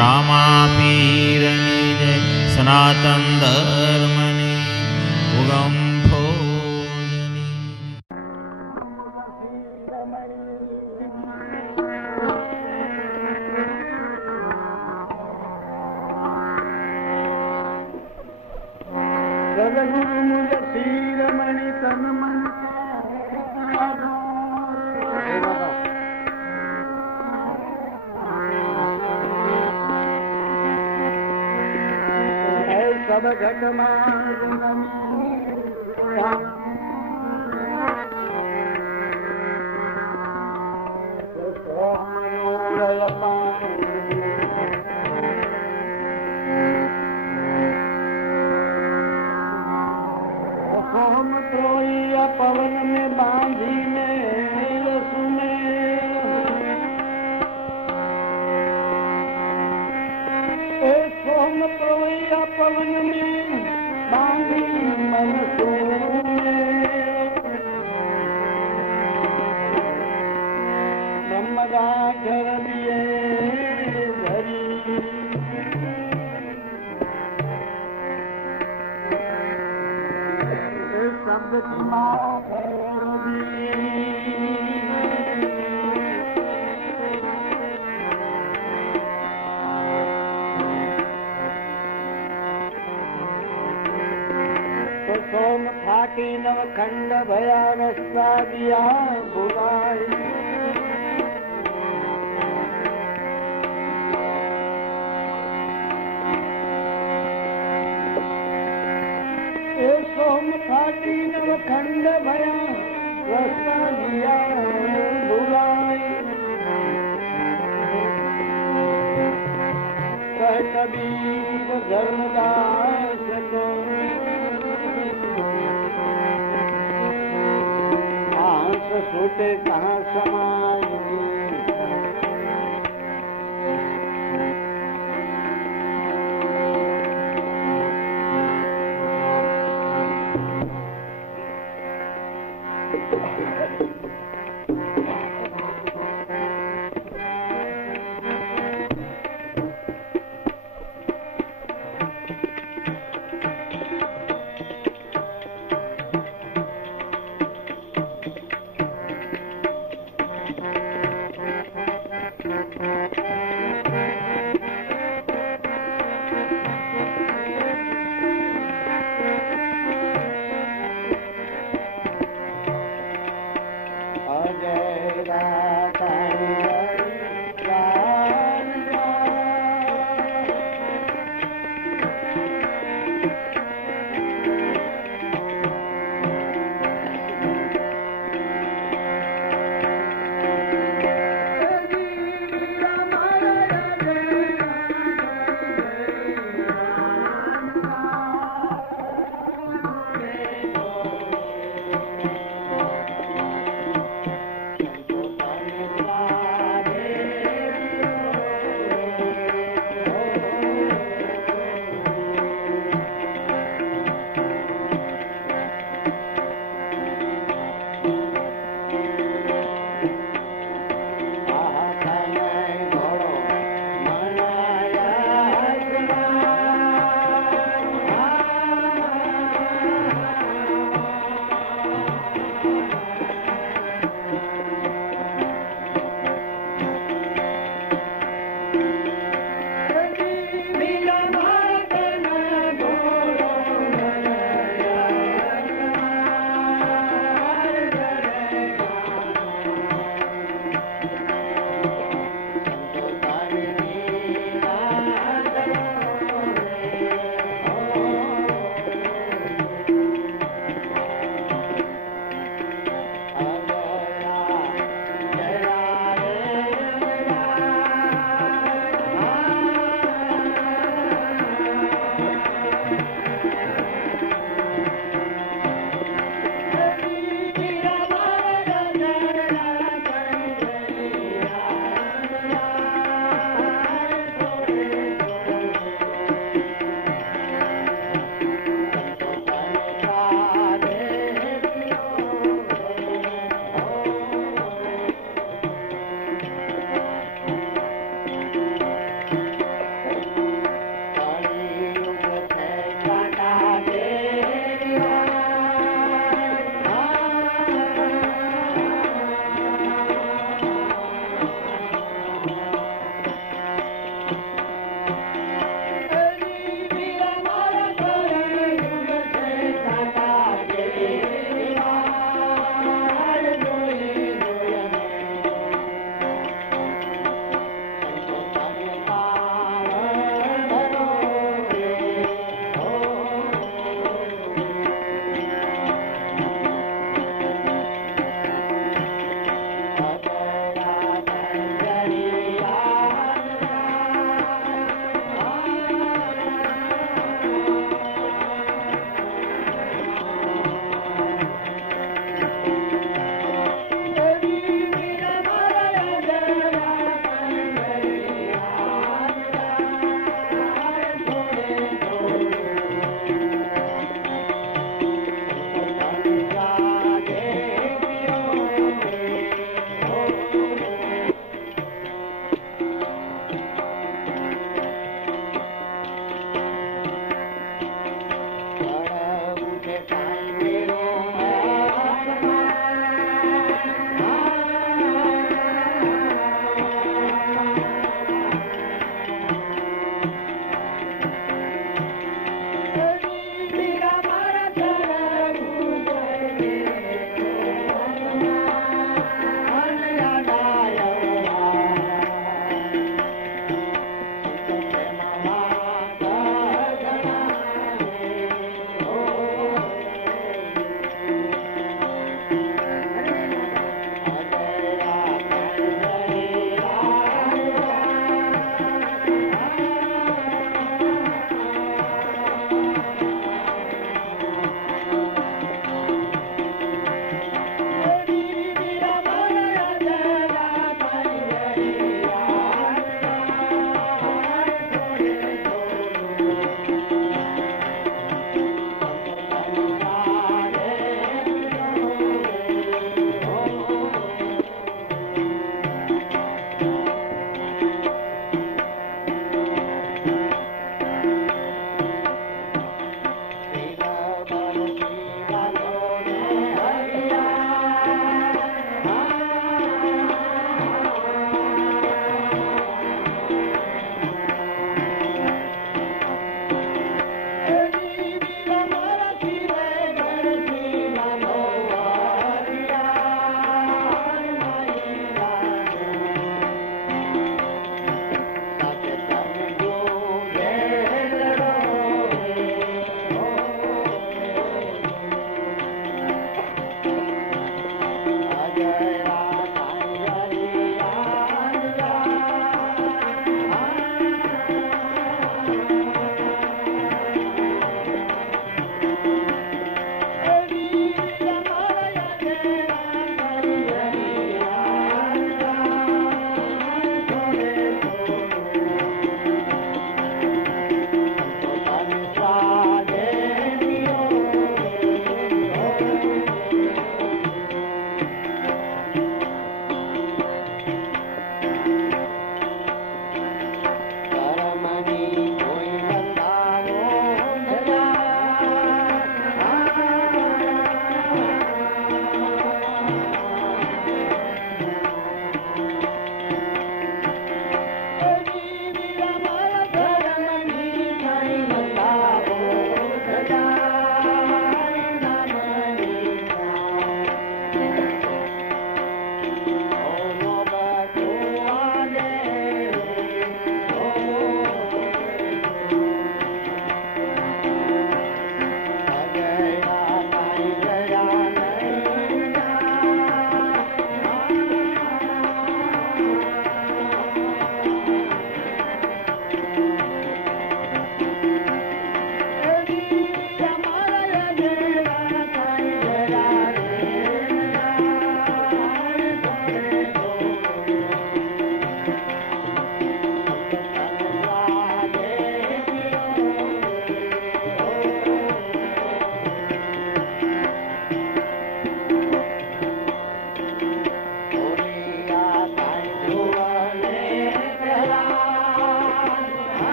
रामापीरनी जय सनातन धर्मनी उगम भोजनी। सदगुरु मुझ शिरोमणि तन मन सब घट हम त्रोइया पवन में बांधी मेल सुमेल सोम त्रोइया पवन में बांधी मन ब्रह्मगाक्षर दिए धरी शब्द की तो सोम फाटी नवखंड भया रस्ता दिया भुगाई सोम फाटी नवखंड भया रस्ता दिया भुलाई कह कबीर धर्मदास को आंस छूटे कहाँ समाई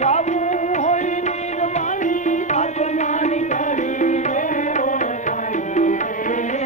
ગાવું હોય નિર્વાણી આજ્ઞાની કરી રે ઓળખાણી રે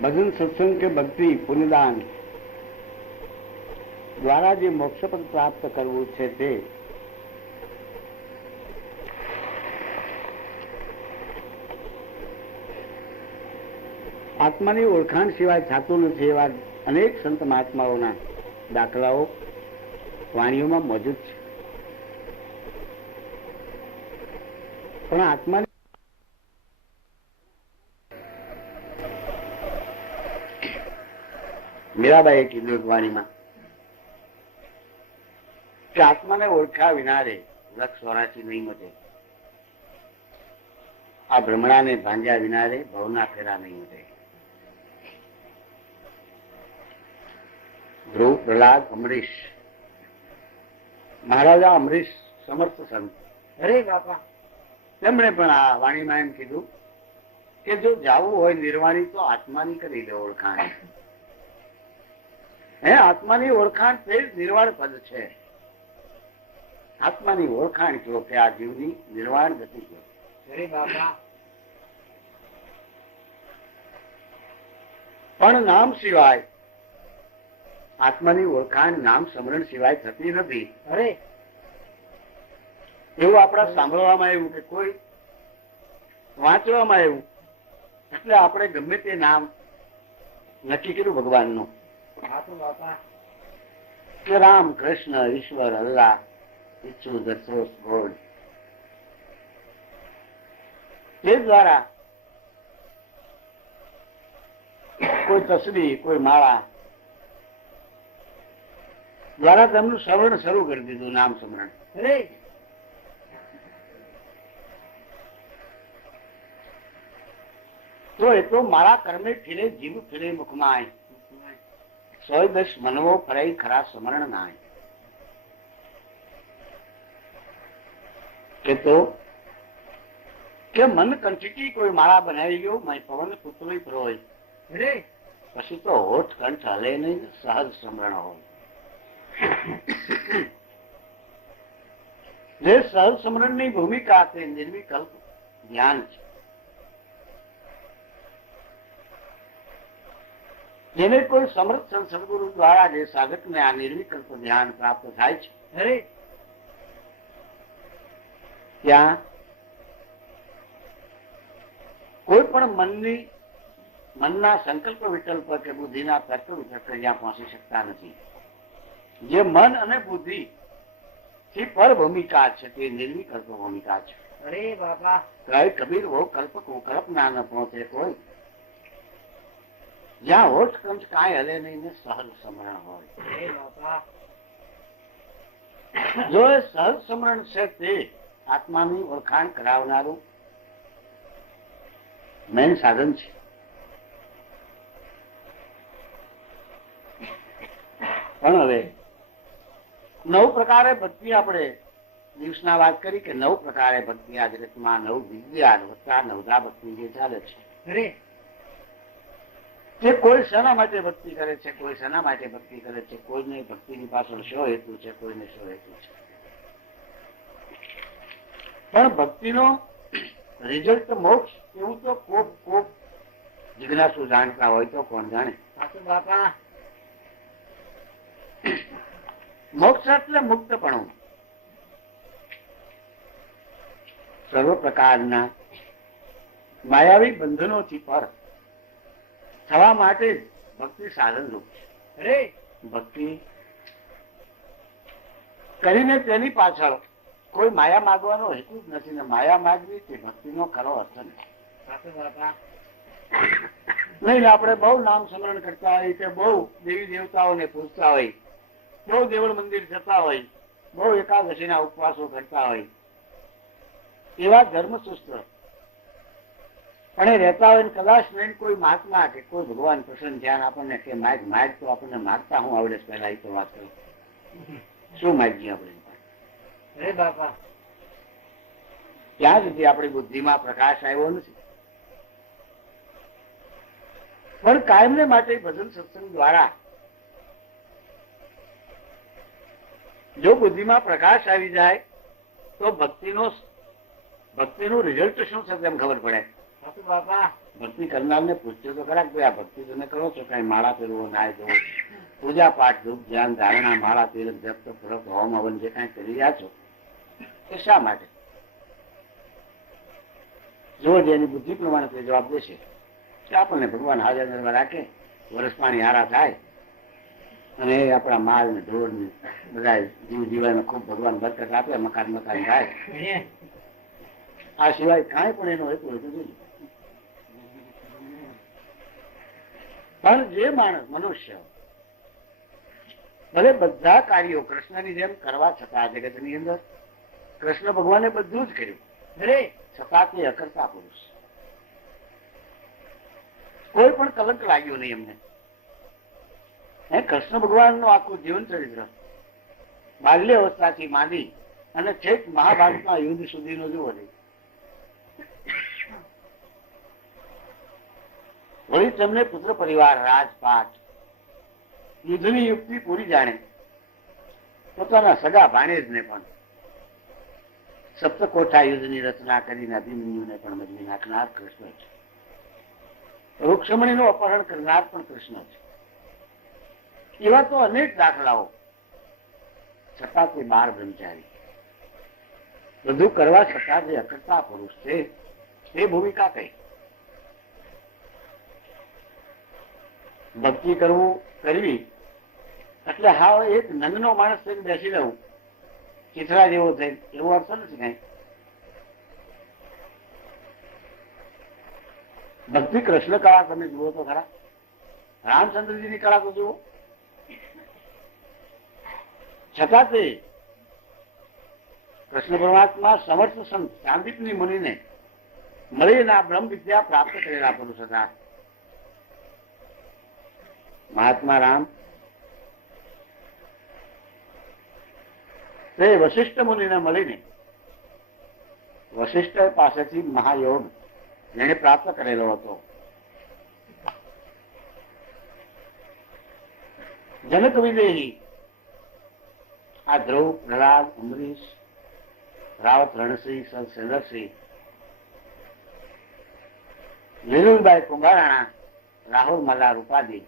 ભજન સત્સંગ કે ભક્તિ પુણ્યદાન દ્વારા જે મોક્ષ પદ પ્રાપ્ત કરવું છે તે આત્માની ઓળખાણ સિવાય થતું નથી એવા અનેક સંત મહાત્માઓના દાખલાઓ વાણીઓમાં મોજૂદ છે. પણ આત્માની મીરાબાઈએ કીધું એક વાણીમાં કે આત્માને ઓળખ્યા વિના રે લક્ષ 84 નહીં મટે. આ ભ્રમણાને ભાંજ્યા વિના રે ભવના ફેરા નહીં મટે. ધ્રુવ, પ્રહલાદ, અમરીશ, મહારાજા અમરીશ સમર્થ સંત, અરે બાપા, તેમણે પણ આ વાણીમાં એમ કીધું કે જો જાવું હોય નિર્વાણી તો આત્માની કરી લે ઓળખાણ. હે આત્માની ઓળખાણ તે જ નિર્વાણ પદ છે. આત્માની ઓળખાણ કહો કે આ જીવની નિર્વાણ ગતિ કહો. અરે બાપા, પણ નામ સિવાય આત્માની ઓળખાણ નામ સ્મરણ સિવાય થતી નથી. અરે એવું આપણા સાંભળવામાં આવ્યું કે કોઈ વાંચવામાં આવ્યું એટલે આપણે ગમે તે નામ નક્કી કર્યું ભગવાનનું કે રામ, કૃષ્ણ, ઈશ્વર, અલ્લાહ, ઈચ્છુ, દસોસ, ગોડ. તે દ્વારા કોઈ તસબી, કોઈ માળા દ્વારા તેમનું શ્રવણ શરૂ કરી દીધું, નામ સ્મરણ. તો એ તો મારા કર્મે ફિરે જીવ ફિરે મુખમાય, 110 મનવો ફરાઈ ખરા સ્મરણ નાય. કે તો કે મન કંઠી કોઈ માળા બનાવી ગયો, મેં પવન પુતળી પ્રોય, પછી તો હોઠ કંઠ હલે નહીં, સહજ સ્મરણ હોય. જે સહજ સ્મરણ ની ભૂમિકા તે નિર્વિકલ્પ ધ્યાન છે. જેને કોઈ સમર્થ સદગુરુ દ્વારા જે સાધક ને આ નિર્વિકલ્પ ધ્યાન પ્રાપ્ત થાય છે, ત્યાં કોઈ પણ મનના સંકલ્પ વિકલ્પ કે બુદ્ધિના તર્ક વિતર્ક જ્યાં પહોંચી શકતા નથી. જે મન અને બુદ્ધિ થી પર ભૂમિકા છે તે નિર્વિકલ્પ ભૂમિકા છે. અરે બાબા, કહે કબીર વો કલ્પ કો કલ્પના ન પહોંચે કોઈ, જ્યાં હોઠ કંઠ કાંઈ હલે નહીં ને સહજ સ્મરણ હોય. જો એ સહજ સ્મરણ છે તે આત્માની ઓળખાણ કરાવનારું મેન સાધન છે. પણ હવે 9 પ્રકારે ભક્તિ આપણે દિવસના વાત કરી કે 9 પ્રકારે ભક્તિ આ જગતમાં 9 વિદ્યા વત્તા 9 ભક્તિ જે ચાલે છે. કે કોઈ શેના માટે ભક્તિ કરે છે, કોઈ શેના માટે ભક્તિ કરે છે, કોઈને ભક્તિની પાછળ શો હેતુ છે, કોઈને શો હેતુ છે. પણ ભક્તિનો રિઝલ્ટ મોક્ષ એવું તો કોક જિજ્ઞાસુ જાણતા હોય તો કોણ જાણે. મોક્ષ એટલે મુક્તપણું. સર્વ પ્રકારના માયાવી બંધનોથી પર થવા માટે ભક્તિ સાધન રૂપ છે. ભક્તિ કરીને તેની પાછળ કોઈ માયા માગવાનો હેતુ જ નથી ને માયા માગવી તે ભક્તિનો ખરો અર્થ નથી. નહીં આપણે બહુ નામ સ્મરણ કરતા હોય કે બહુ દેવી દેવતાઓને પૂજતા હોય, બહુ દેવળ મંદિર જતા હોય, બહુ એકાદશીના ઉપવાસો કરતા હોય, એવા ધર્મસુસ્ત પણ રહેતા હોય કદાચ નહીં કોઈ મહાત્મા કે કોઈ ભગવાન પ્રસન્ન ધ્યાન આપણને કે માગ તો આપણને માગતા હું આવડે પહેલા એ તો વાત કરું. શું માગીએ આપણે? ત્યાં સુધી આપણી બુદ્ધિમાં પ્રકાશ આવ્યો નથી. પણ કાયમને માટે ભજન સત્સંગ દ્વારા જો બુદ્ધિમાં પ્રકાશ આવી જાય તો ભક્તિનું રિઝલ્ટ શું છે તેમ ખબર પડે. ભક્તિ કરનારને પૂછજો તો ખરા કે આ ભક્તિ તમે કરો છો, કઈ માળા ફેરવો, નાય જવો, પૂજા પાઠ, ધૂપ, ધ્યાન, ધારણા, માળા, તિલક, જપ, તપ, હોમ, હવન જે કઈ કરી રહ્યા છો એ શા માટે? જો જેની બુદ્ધિ પ્રમાણે તે જવાબ દેશે કે આપણને ભગવાન હાજર નજરમાં રાખે, વરસ પાણી હારા થાય અને આપણા માલ ને ઢોર ને બધા જીવ જીવાને ખૂબ ભગવાન બરકત આપે, મકાન મકાન થાય, આ સિવાય કાંઈ પણ એનો હેતુ હોય તો જોઈએ. પણ જે માણસ મનુષ્ય ભલે બધા કાર્યો કૃષ્ણની જેમ કરવા છતાં જગતની અંદર કૃષ્ણ ભગવાને બધું જ કર્યું, છતાં તે અકર્તા પુરુષ, કોઈ પણ કલંક લાગ્યો નહીં એમને. કૃષ્ણ ભગવાનનું આખું જીવન ચરિત્ર બાલ્ય અવસ્થાથી માંડી અને છેક મહાભારતના યુદ્ધ સુધીનો જુઓ છે. વળી તેમને પુત્ર પરિવાર, રાજપાટ, યુદ્ધની યુક્તિ પૂરી જાણે, પોતાના સગા ભાણેજને પણ સપ્તકોઠા યુદ્ધની રચના કરીને અભિમન્યુને પણ મજવી નાખનાર કૃષ્ણ છે. રૂક્ષમણીનું અપહરણ કરનાર પણ કૃષ્ણ છે. એવા તો અનેક દાખલાઓ, છતાં તે 12 બ્રહ્મચારી, બધું કરવા છતાં જે અકર્તા પુરુષ છે તે ભૂમિકા કઈ? ભક્તિ કરવી એટલે હા એક નંગનો માણસ થઈને બેસી રહેવું, ચિત્રા જેવો થઈ, એવો અર્થ નથી કઈ. ભક્તિ કૃષ્ણ કળા તમે જુઓ તો ખરા, રામચંદ્રજીની કળા તો જુઓ, છતાં તે કૃષ્ણ પરમાત્મા સમર્થ સંત ચાંદીપની મુનિને મળીને આ બ્રહ્મ વિદ્યા પ્રાપ્ત કરેલા પુરુષ હતા. મહાત્મા રામ તે વશિષ્ઠ મુનિને મળીને વશિષ્ઠ પાસેથી મહાયોગ જેને પ્રાપ્ત કરેલો હતો. જનક વિદેહી આ ધ્રુવ, પ્રહલાદ, અમરીશ, રાવત, રણસિંહ, સેલરસિંહ, લીલુબાઈ કુંભારાણા, રાહુલ મલ્હાર ઉપાધિ,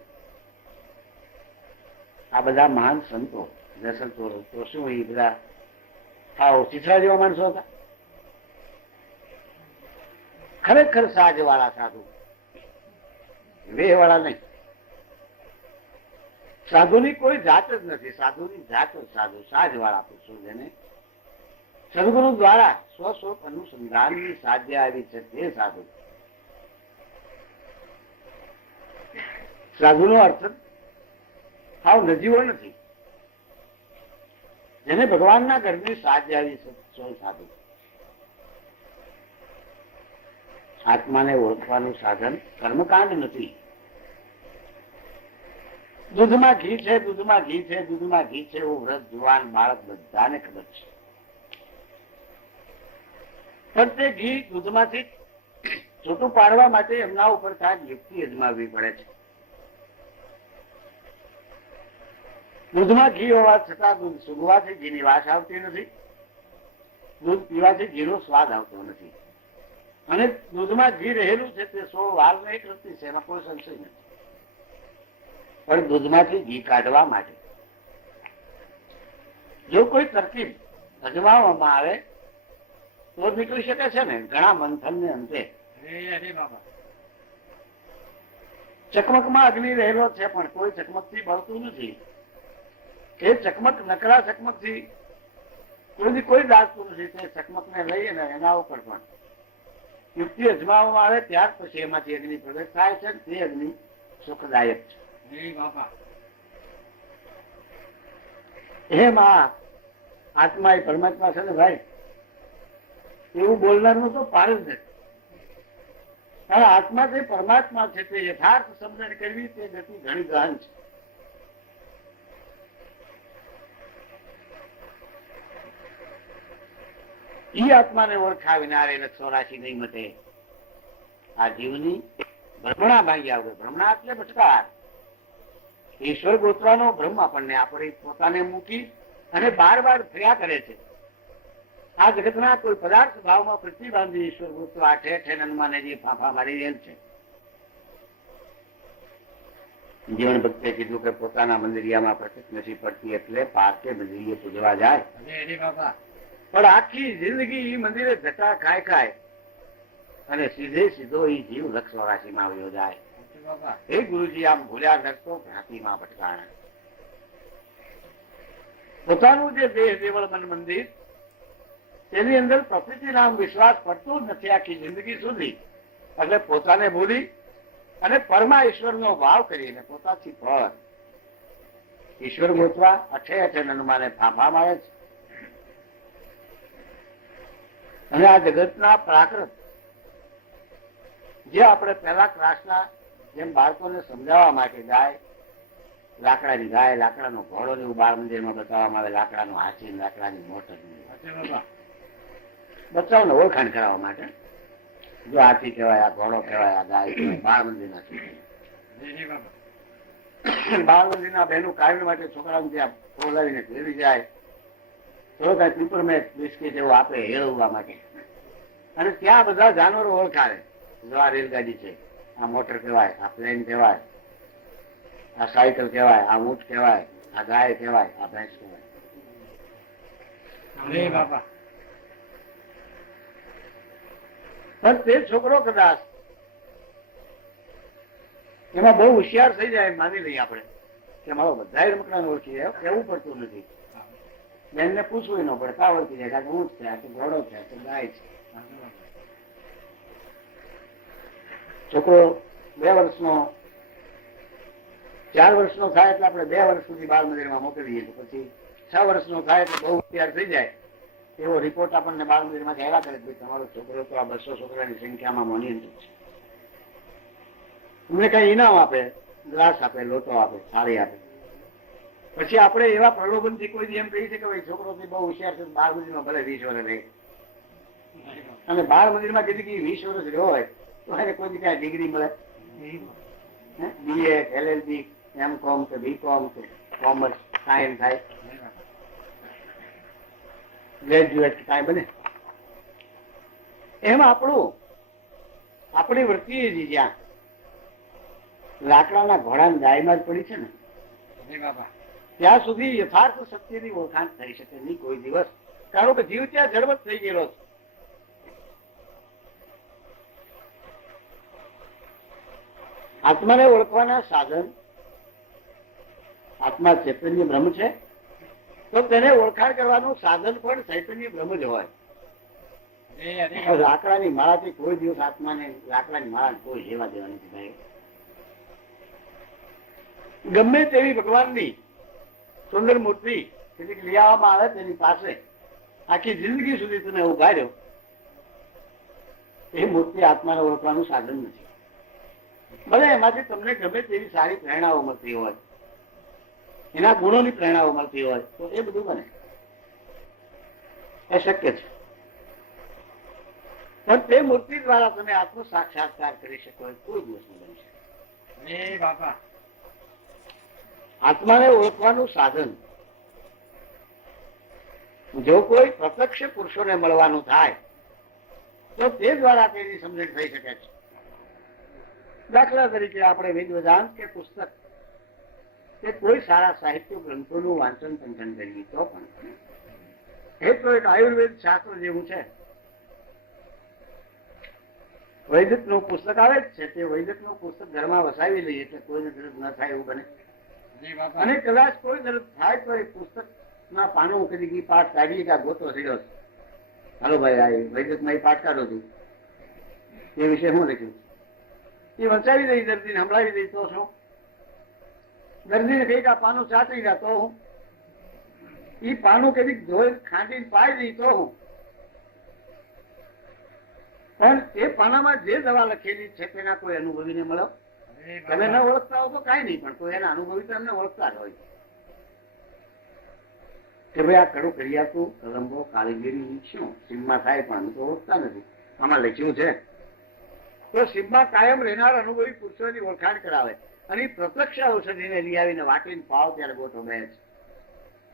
આ બધા મહાન સંતો, તો શું એ બધા આવો ચિત્રા જેવા માણસો હતા? ખરેખર સાજ વાળા સાધુ, વેહ વાળા નહીં. સાધુની કોઈ જાત જ નથી, સાધુની જાત જ સાધુ, સાજ વાળા પુરુષો જેને સદગુરુ દ્વારા સ્વસ્વરૂપ અનુસંધાનની સાધ્ય આવી છે તે સાધુ. સાધુનો અર્થ હાવ નજીવો નથી, જેને ભગવાનના ઘરની સાધ્ય આવી છે સો સાધુ. આત્માને ઓળખવાનું સાધન કર્મકાંડ નથી. દૂધમાં ઘી છે, દૂધમાં ઘી છે, દૂધમાં ઘી છે એવું વૃદ્ધ, જુવાન, બાળક બધાને ખબર છે. પણ તે ઘી દૂધમાંથી છૂટું પાડવા માટે એમના ઉપર યુક્તિ અજમાવવી પડે છે. દૂધમાં ઘી હોવા છતાં દૂધ સૂંઘવાથી ઘીની વાસ આવતી નથી, દૂધ પીવાથી ઘીનો સ્વાદ આવતો નથી. અને દૂધમાં ઘી રહેલું છે તે 16 વાળને એક રસ્તી છે, એમાં કોઈ સંશય નથી. પણ દૂધમાંથી ઘી કાઢવા માટે જો કોઈ તરકીબ અજમાવવામાં આવે તો નીકળી શકે છે ને, ઘણા મંથનને અંતે. ચકમકમાં અગ્નિ રહેલો છે પણ કોઈ ચકમકથી બળતું નથી. એ ચકમક નકરા ચકમકથી કોઈની કોઈ દાજતું નથી. તે ચકમકને લઈ અને એના ઉપર પણ યુક્તિ અજમાવવામાં આવે ત્યાર પછી એમાંથી અગ્નિ પ્રવેશ થાય છે. તે અગ્નિ સુખદાયક છે. એમાં આત્મા એ પરમાત્મા છે ને ભાઈ, એવું બોલનારનું તો પાર જ નથી. કારણ આત્મા જે પરમાત્મા છે તે યથાર્થ સમજણ કરવી તે ગતિ ઘણી ગહન છે. ઈ આત્માને ઓળખા વિના એને 84 નહીં મટે. આ જીવની ભ્રમણા ભાંગી આવે. ભ્રમણા એટલે ભટકાર. ઈશ્વર ગોતવાનો ભ્રમ આપણને આપણે પોતાને મૂકી અને બાર બાર ફર્યા કરે છે. આ જગતના કોઈ પદાર્થ ભાવમાં પૃથ્વી બાંધી ઈશ્વર ગોતવા ઠેર ઠેર હનુમાને જે ફાંફા મારી રહેલ છે જીવન ભક્તે કીધું કે પોતાના મંદિરિયામાં પ્રતિક નથી પડતી એટલે પાર્કે મંદિરીએ પૂજવા જાય. પણ આખી જિંદગી ઈ મંદિરે ધક્કા ખાય ખાય અને સીધો ઈ જીવ લક્ષ 84 આવ્યો જાય. હે ગુરુજી, આમ ભૂલ્યા કરતો ભ્રાંતિમાં ભટકાણા. પોતાનું જે દેહ દેવળ મન મંદિર તેની અંદર પ્રકૃતિ નામ વિશ્વાસ પડતો જ નથી આખી જિંદગી સુધી. એટલે પોતાને ભૂલી અને પરમા ઈશ્વરનો ભાવ કરીને પોતાથી પર ઈશ્વર ગોતવા અઠે અઠે હનુમાને ફાંફા મારે છે. અને આ જગતના પ્રાકૃત જે આપણે પહેલા ક્લાસના જેમ બાળકોને સમજાવવા માટે ગાય, લાકડાની ગાય, લાકડાનો ઘોડો ને એવું બાળ મંદિરમાં બતાવવામાં આવે, લાકડાનો હાથી, લાકડાની મોટર, બચ્ચાઓને ઓળખાણ કરાવવા માટે જો હાથી કહેવાય, આ ઘોડો કહેવાય, આ ગાય કહેવાય, બાળ મંદિરના બાળ મંદિરના બહેનો કાઢવા માટે છોકરાઓને ત્યાં બોલાવીને ફેરવી જાય, થોડો કાંઈ પીપરમેન્ટ બિસ્કીટ એવું આપે હેળવવા માટે. અને ત્યાં બધા જાનવરો ઓળખાડે, જો આ રેલગાડી છે, આ મોટર કહેવાય, આ પ્લેન કહેવાય, આ સાયકલ કહેવાય, આ ઊંટ કહેવાય, આ ગાય કહેવાય, આ ભેંસ કહેવાય. પણ તે છોકરો કદાચ એમાં બહુ હોશિયાર થઈ જાય, માની લઈએ આપણે કે મારો બધા રમકડાને ઓળખી જાય, કહેવું પડતું નથી. બેનને પૂછવું ન પડે, કા ઓળખી જાય કે ઊંટ છે, આ તો ઘોડો છે, તો ગાય છે. છોકરો 2 વર્ષનો 4 વર્ષનો થાય એટલે આપણે 2 વર્ષ સુધી બાળ મંદિરમાં મોકલીએ, પછી 6 વર્ષનો થાય એટલે બહુ હોશિયાર થઈ જાય એવો રિપોર્ટ આપણને બાળ મંદિરમાંથી આવ્યા કરે કે તમારો છોકરો તો આ 200 છોકરાની સંખ્યામાં મોનિયન્ટ્રી છે. અમને કઈ ઇનામ આપે, ગ્લાસ આપે, લોટો આપે, થાળી આપે. પછી આપણે એવા પ્રલોભનથી કોઈ એમ કહી છે કે ભાઈ છોકરો બહુ હોશિયાર છે, બાળ મંદિરમાં ભલે 20 વર્ષ રહે. અને બાળ મંદિરમાં કીધી 20 વર્ષ રહ્યો હોય તો એને કોઈ જગ્યાએ ડિગ્રી મળે, BA, LLB, M.Com કે B.Com કે કોમર્સ, સાયન્સ થાય, ગ્રેજ્યુએટ કાંઈ બને. એમ આપણી વૃત્તિ જ્યાં લાકડાના ઘોડાની દાયમાં જ પડી છે ને ત્યાં સુધી યથાર્થ સત્યની ઓળખાણ થઈ શકે નહીં કોઈ દિવસ. કારણ કે જીવ ત્યાં જળવત થઈ ગયેલો છે. આત્માને ઓળખવાના સાધન, આત્મા ચૈતન્ય બ્રહ્મ છે તો તેને ઓળખાણ કરવાનું સાધન પણ ચૈતન્ય બ્રહ્મ જ હોય. લાકડાની માળાથી કોઈ દિવસ આત્માને લાકડાની માળા કોઈ સેવા દેવા નથી થાય. ગમે તેવી ભગવાનની સુંદર મૂર્તિ લઈ આવવામાં આવે તેની પાસે આખી જિંદગી સુધી તમે ઉભા રહ્યો, એ મૂર્તિ આત્માને ઓળખવાનું સાધન નથી. ભલે એમાંથી તમને ગમે તેવી સારી પ્રેરણાઓ મળતી હોય, એના ગુણોની પ્રેરણાઓ મળતી હોય તો એ બધું બને, એ શક્ય છે. પણ તે મૂર્તિ દ્વારા તમે આત્મ સાક્ષાત્કાર કરી શકો એ કોઈ દિવસ ન બની શકે. આત્માને ઓળખવાનું સાધન જો કોઈ પ્રત્યક્ષ પુરુષોને મળવાનું થાય તો તે દ્વારા તેની સમજણ થઈ શકે છે. દાખલા તરીકે આપણે વેદ વેદાંત કે પુસ્તક કે કોઈ સારા સાહિત્ય ગ્રંથોનું વાંચન પંચન કરીએ તો પણ એ તો એક આયુર્વેદ શાસ્ત્ર જેવું છે. વૈદિક નું પુસ્તક આવે જ છે, તે વૈદિક નું પુસ્તક ઘરમાં વસાવી લઈએ એટલે કોઈને દર્દ ન થાય એવું બને. અને કદાચ કોઈ દર્દ થાય તો એ પુસ્તક ના પાનું કદી પાઠ કાઢીએ કે ગોતો થયો છે, હાલો ભાઈ આ વૈદિક માં એ પાઠ કાઢો છું, એ વિશે શું લખ્યું, એ વંચાવી દઈ, દર્દીને સંભળાવી દઈ તો શું, દર્દીને કઈક આ પાનું ચાટી ગયા તો હું, એ પાનું કદી ધોઈ ખાંડીને પાઈ દઈ તો હું. પણ એ પાનામાં જે દવા લખેલી છે તેના કોઈ અનુભવીને મળો, તમે ન ઓળખતા હો તો કઈ નહીં, પણ કોઈ એના અનુભવી તો એમને ઓળખતા જ હોય કે ભાઈ આ કડું કરિયાતું, કલંબો, કાળીગીરી શું સીમમાં થાય પણ તો ઓળખતા નથી. આમાં લખ્યું છે તો સીમમાં કાયમ રહેનાર અનુભવી પુરુષોની ઓળખાણ કરાવે અને પ્રત્યક્ષ ઔષધિને લઈ આવીને વાટીને પાવ ત્યારે ગોઠો બે છે.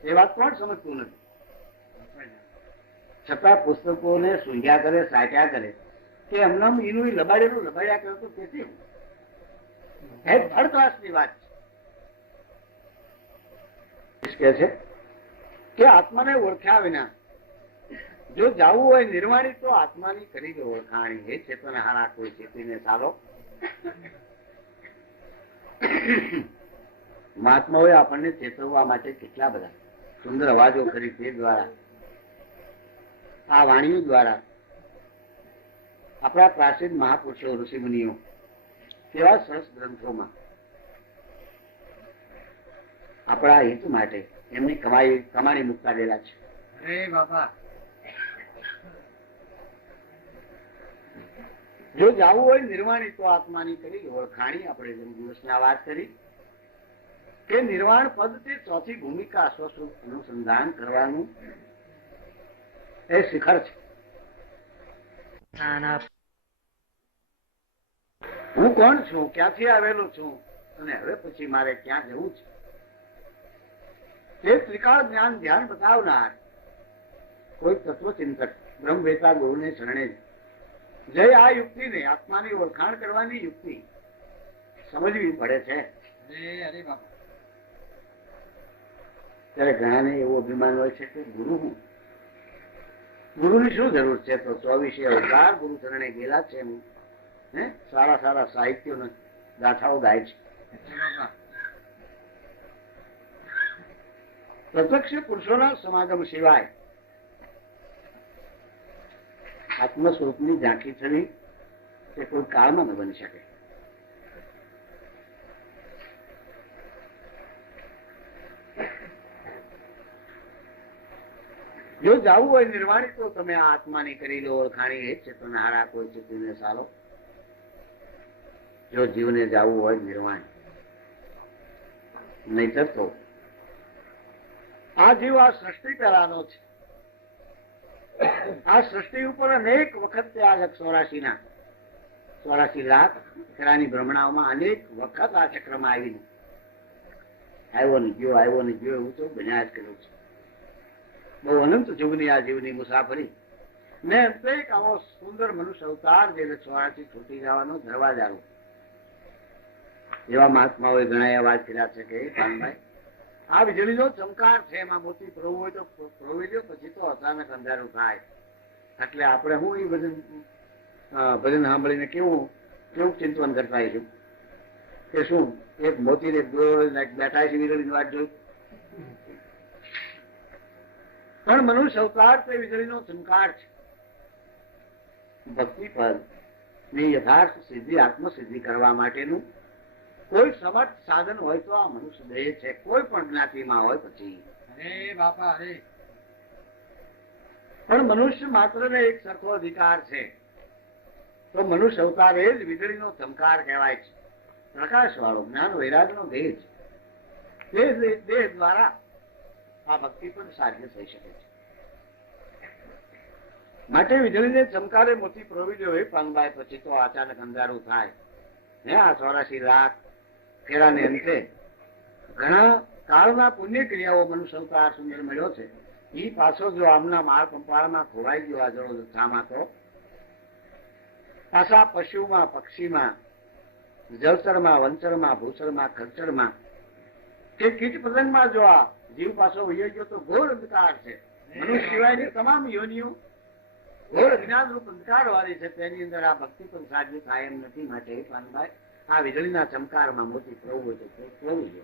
એ વાત કોણ સમજતું નથી. છતાં પુસ્તકોને સૂંઘ્યા કરે, સાટ્યા કરે કે એમનામ એનું લબાડેલું લબાડ્યા કરે તો તેથી થર્ડ ક્લાસની વાત છે. કહે છે કે આત્માને ઓળખ્યા વિના જો જાવું હોય નિર્વાણી તો આત્માની કરી દો ઓળખાણી. હે ચેતન હારા કોઈ ચેતીને ચાલો. મહાત્માઓએ આપણને ચેતવવા માટે કેટલા બધા સુંદર અવાજો કરી તે દ્વારા, આ વાણીઓ દ્વારા, આપણા પ્રાચીન મહાપુરુષો ઋષિમુનિઓ તેવા સરસ ગ્રંથોમાં આપણા હિત માટે એમની કમાણી મૂકતા રહેલા છે. અરે બાપા, જો જાવું હોય નિર્વાણી તો આત્માની કરી ઓળખાણી. આપણે જેમ દિવસના વાત કરી કે નિર્વાણ પદ તે ચોથી ભૂમિકા સ્વસ્વરૂપ અનુસંધાન કરવાનું એ શિખર છે. હું કોણ છું, ક્યાંથી આવેલો છું અને હવે પછી મારે ક્યાં જવું છે, તે ત્રિકાળ જ્ઞાન ધ્યાન બતાવનાર કોઈ તત્વચિંતક બ્રહ્મવેતા ગુરુને શરણે જય આ યુક્તિને, આત્માની ઓળખાણ કરવાની યુક્તિ સમજવી પડે છે. અરે બાપા, ત્યારે ઘણાને એવું અભિમાન હોય છે કે ગુરુ હું, ગુરુની શું જરૂર છે, તો 24 અવતાર ગુરુ શરણે ગયેલા છે. સારા સારા સાહિત્યો ગાથાઓ ગાય છે. પ્રત્યક્ષ પુરુષોના સમાગમ સિવાય આત્મ સ્વરૂપની ઝાંખી થવી તે કોઈ કાળમાં ન બની શકે. જો જાવું હોય નિર્વાણી તો તમે આ આત્માની કરી લો ઓળખાણી. એ ચેતન હારા કોઈ ચેતીને ચાલો. જો જીવને જાવું હોય નિર્વાણી, નહીતર તો આ જીવ આ સૃષ્ટિ પહેલાનો છે. આ સૃષ્ટિ ઉપર અનેક વખત આ 84 લાખ ફેરાની ભ્રમણાઓમાં અનેક વખત આ ચક્રમાં આવીને આવ્યો ને ગયો એવું તો બન્યા જ કર્યું છે. બહુ અનંત જુગની આ જીવની મુસાફરી ને એક આવો સુંદર મનુષ્ય અવતાર જે 84 છૂટી જવાનો દરવાજારો. એવા મહાત્માઓએ ઘણા વાત કર્યા છે કે કાનભાઈ, આ વીજળીનો ચમકાર છે, એમાં મોતી પ્રભુ હોય તો પ્રવી લ્યો, પછી તો અચાનક અંધારું થાય. એટલે આપણે હું એ ભજન સાંભળીને કેવું ચિંતન કરતા આવીશું કે શું એક મોતી ને બેઠા છે વીજળીની વાત જોઈ. પણ મનુષ્ય અવતાર તે વીજળીનો ચમકાર છે. ભક્તિ પર ની યથાર્થ સિદ્ધિ, આત્મસિદ્ધિ કરવા માટેનું કોઈ સમર્થ સાધન હોય તો આ મનુષ્ય દેહ છે, કોઈ પણ જ્ઞાતિમાં હોય પછી. અરે બાપા, અરે પણ મનુષ્ય માત્ર ને એક સરખો અધિકાર છે. તો મનુષ્ય અવતાર એ જ વીજળીનો ચમકાર કહેવાય છે. પ્રકાશ વાળો જ્ઞાન વૈરાગનો દેહ છે. તે દેહ દ્વારા આ ભક્તિ પણ સાધ્ય થઈ શકે છે. માટે વીજળીને ચમકારે મોતી પ્રવી લ્યો. એ પાનબાઈ પછી તો અચાનક અંધારું થાય. આ 84 લાખ ફેરાને અંતે ઘણા કાળના પુણ્ય ક્રિયાઓ મનુષ્ય અવતાર સુંદર મળ્યો છે. એ પાછો જો આમના માળ પંપાળમાં ખોવાઈ ગયો આ જળો જથ્થામાં, તો પાછા પશુમાં, પક્ષીમાં, જળચરમાં, વંચરમાં, ભૂચરમાં, ખરચરમાં કે કીટ પતંગમાં જો આ જીવ પાછો વહી ગયો તો ઘોર અંધકાર છે. મનુષ્ય સિવાયની તમામ યોનિઓ ઘોર જ્ઞાન રૂપ અંધકાર વાળી છે. તેની અંદર આ ભક્તિ પણ સાધ્ય થાય એમ નથી. માટે પાનભાઈ, આ વીજળીના ચમકારમાં મોતી પ્રભુ હોય તો પ્રભુ છે.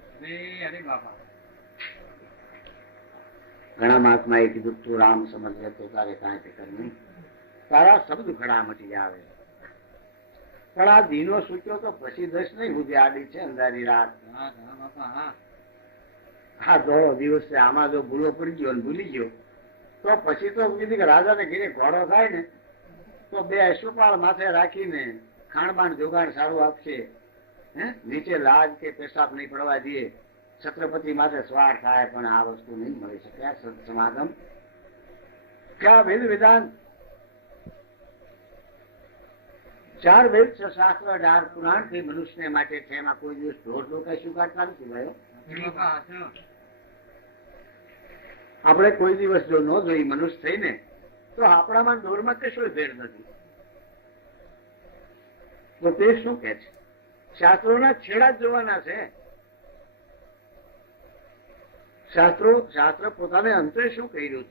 અરે બાપા, ઘણા મહાત્માએ કીધું તું રામ સમજે તો તારે કાંઈ ફિકર નહીં, તારા શબ્દ ખડા મટી આવે. પણ આ દીનો સૂક્યો તો પછી 10 નહીં સુધી આડી છે અંધારી રાત. આ દોડો દિવસ છે. આમાં જો ભૂલો પડી ગયો ને ભૂલી ગયો તો પછી તો કીધી કે રાજાને ઘીરે ઘોડો થાય ને તો 2 અશ્વપાળ માથે રાખીને ખાણબાણ જોગાણ સારું આપશે. નીચે લાજ કે પેશાબ નહીં પડવા દઈએ, છત્રપતિ માથે સ્વાર થાય. પણ આ વસ્તુ નહીં મળી શકે. આ સંત સમાગમ ક્યાં વેદ વિધાન 4 વેદ 6 શાસ્ત્ર 18 પુરાણ થી મનુષ્ય માટે છે. એમાં કોઈ દિવસ ઢોર કઈ શું કાઢતા નથી ભાઈઓ. આપણે કોઈ દિવસ જો ન જોઈ મનુષ્ય થઈને તો આપણામાં ઢોરમાં કશો ભેદ નથી. તો તે શું કે છે? શાસ્ત્રોના છેડા જ જોવાના છે. શાસ્ત્ર પોતાને અંતે શું કર્યું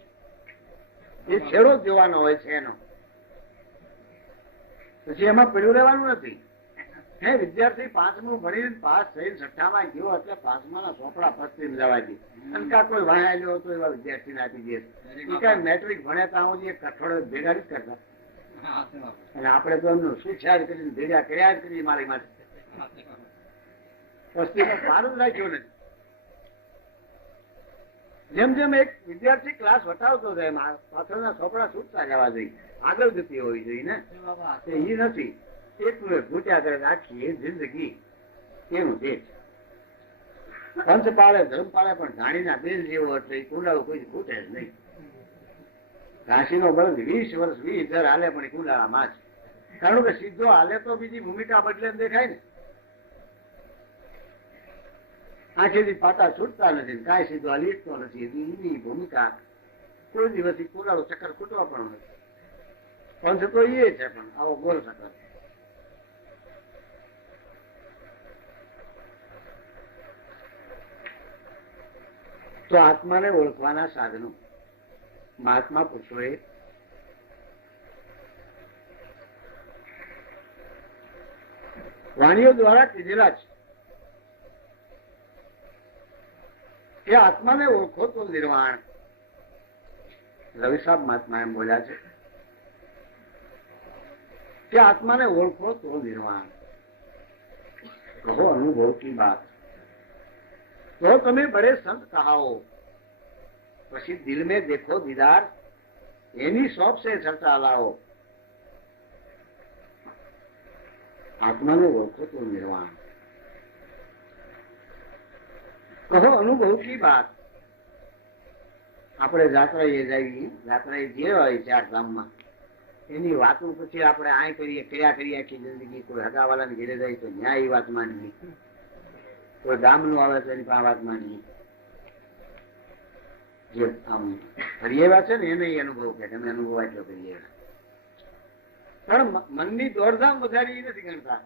છે એ છેડો જ જોવાનો હોય છે એનો, પછી એમાં પડ્યું રહેવાનું નથી. હે વિદ્યાર્થી પાંચમું ભણીને પાસ થઈને છઠ્ઠામાં ગયો એટલે પાંચમાના ચોપડા પસ્તીને જવા દે અને કાં કોઈ વાંચેલો હતો એવા વિદ્યાર્થીને આપી દે. કાંઈ મેટ્રિક ભણ્યા ત્યાં સુધી એક કઠોળે ભેગા જ કરતા, હા છે બાપા. અને આપણે તો એમનું શિક્ષા કરીને ભેગા કર્યા જ કરી મારી માટે. હા છે બાપા. પસ્તીનો પાર જ રાખ્યો નથી. જેમ જેમ એક વિદ્યાર્થી ક્લાસ વટાવતો જાય એમ પાછળના ચોપડા છૂટતા જવા જોઈએ, આગળ ગતિ હોવી જોઈએ ને. છે બાપા. એ નથી, એકલું એક ઘૂટ્યા કરે આખી એ જિંદગી એનું છે. પંચ પાળે ધર્મ પાળે પણ ધાણીના બેલ જેવો એટલે એ કુંડાળું કોઈ ખૂટે જ નહીં. ઘાસીનો બળદ 20 વર્ષ 20 હાલે પણ એ કુંડાળામાં જ, કારણ કે સીધો હાલે તો બીજી ભૂમિકા બદલે દેખાય ને. આંખેથી પાટા છૂટતા નથી, કાંઈ સીધો હાલીતો નથી, એની ભૂમિકા કોઈ દિવસ કુંડાળું ચક્કર ખૂટવા પણ નથી. પંચ તો એ છે પણ આવો ગોલ ચક્કર. તો આત્માને ઓળખવાના સાધનો મહાત્મા પુરુષોએ વાણીઓ દ્વારા કીધેલા છે કે આત્માને ઓળખો તો નિર્વાણ. રવિ સાહેબ મહાત્મા એમ બોલ્યા છે કે આત્માને ઓળખો તો નિર્વાણ. કહો અનુભવ કી બાત तो तुम्हें बड़े संत कहाओ. પછી દિલ में देखो दीदार एनी शॉप से चर्चा लाओ. आत्मा ने ओळखो तो निर्वाण. કહો અનુભવ કી બાત. આપણે જાત્રાએ જઈએ, જાત્રાએ જે હોય ચાર ગામમાં એની વાતો પછી આપણે આ કરીએ કર્યા કરીએ આખી જિંદગી. કોઈ હગાવાલાને ઘેરે જાય તો ન્યાય વાત માનવી, કોઈ ગામનું આવે તો એની પાસે વાત માનવી. જે આમ ફરી એવા છે ને એને અનુભવ કે તમે અનુભવ એટલો કરી એવા. પણ મનની દોડધામ વધારી નથી ગણતા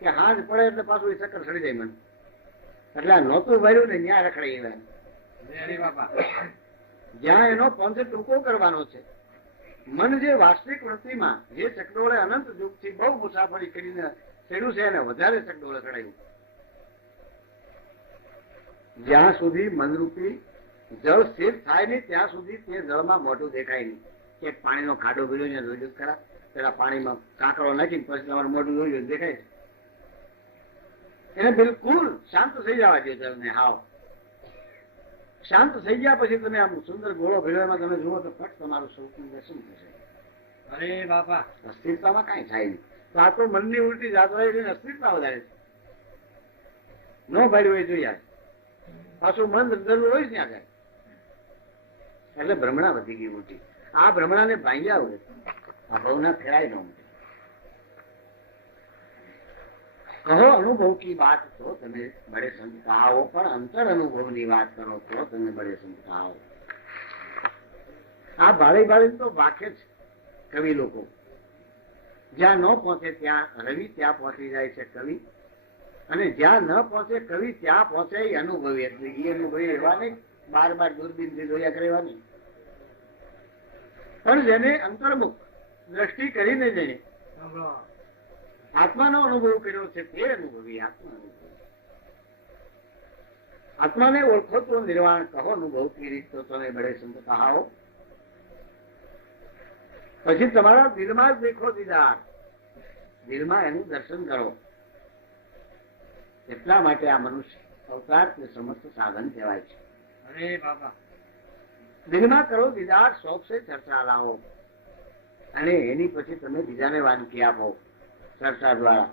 કે હાથ પડે એટલે પાછું એ ચક્કર સડી જાય મન. એટલે આ નહોતું ભર્યું ને ત્યાં રખડાઈ એવા. અરે બાપા. જ્યાં એનો પંથ ટૂંકો કરવાનો છે. મન જે વાસ્તવિક વૃત્તિમાં જે ચકડોળે અનંત યુગથી બહુ મુસાફરી કરીને ચડ્યું છે એને વધારે ચકડોળે ચડાયું. જ્યાં સુધી મનરૂપી જળ સ્થિર થાય નહીં ત્યાં સુધી તે જળમાં મોઢું દેખાય નહીં. એક પાણીનો ખાડો ભર્યો ને જોયું ખરા, પેલા પાણીમાં કાંકરો નાખીને પછી તમારું મોઢું જોયું દેખાય છે. એને બિલકુલ શાંત થઈ જવા દે જળને. હાવ શાંત થઈ ગયા પછી તમે આમ સુંદર ગોળો ભર્યો એમાં તમે જુઓ તો ફટ તમારું સ્વરૂપનું દર્શન થશે. અરે બાપા. અસ્થિરતામાં કાંઈ થાય નહીં. તો આ તો મનની ઉલટી જાત હોય એટલે અસ્થિરતા વધારે છે. ન ભર્યું હોય જોયા પાછું મન જરૂર હોય ત્યાં જાય એટલે ભ્રમણા વધી ગઈ મોટી. આ ભ્રમણાને ભાંગ્યા હોય આ ભવના ફેરાય ન મૂકે. કહો અનુભવ કી વાત તો તમે બડે સંત કહાવો. પણ અંતર અનુભવની વાત કરો તો તમે બડે સંત કહાવો. આ ભાળી ભાળી તો વાંખે છે કવિ લોકો. જ્યાં ન પહોંચે ત્યાં રવિ ત્યાં પહોંચી જાય છે કવિ, અને જ્યાં ન પહોંચે કવિ ત્યાં પહોંચે એ અનુભવી. એટલે એ અનુભવી એવા નહીં બાર બાર દૂરબીનથી જોયા કરે નહીં, પણ જેને અંતર્મુખ દ્રષ્ટિ કરીને જઈને આત્માનો અનુભવ કર્યો છે તે અનુભવી. આત્માને ઓળખો તો નિર્વાણ. કહો અનુભવ કી રીત તો તમે બડે સંત કહાઓ. પછી તમારા દિલમાં જ દેખો દીદાર. દિલમાં એનું દર્શન કરો. એટલા માટે આ મનુષ્ય અવતાર તે સમસ્ત સાધન કહેવાય છે. અરે બાપા. દિલમાં કરો દીદાર, શોખ સે ચર્ચા લાવો. અને એની પછી તમે બીજાને વાનગી આપો ચર્ચા દ્વારા.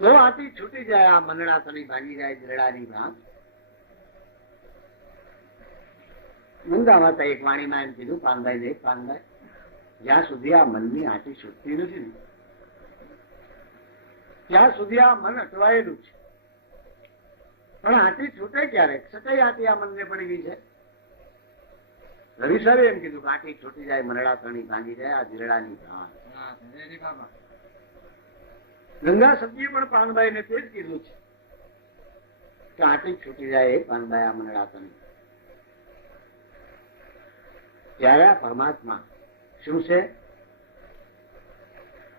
તો આથી છૂટી જાય આ મનડા તરી ભાગી જાય જરડાની ભાગ. મુંદામાં તો એક વાણીમાં એમ કીધું પાનભાઈ ને, પાનભાઈ જ્યાં સુધી આ મનની આંટી છૂટતી નથી ને ત્યાં સુધી આ મન અટવાયેલું છે. પણ આંટી છૂટે ક્યારે? સટાઈ આંટી આ મનને પડી ગઈ છે. રવિ સાહેબે એમ કીધું કે આંટી છૂટી જાય મનડા તણી ભાંગી જાય આ જીરડાની ભાગ. હા અરે બાપા. ગંગા સતીએ પણ પાનભાઈ ને તે જ કીધું છે આંટી છૂટી જાય એ પાનબાઈ આ મંડળા તને. ત્યારે આ પરમાત્મા શું છે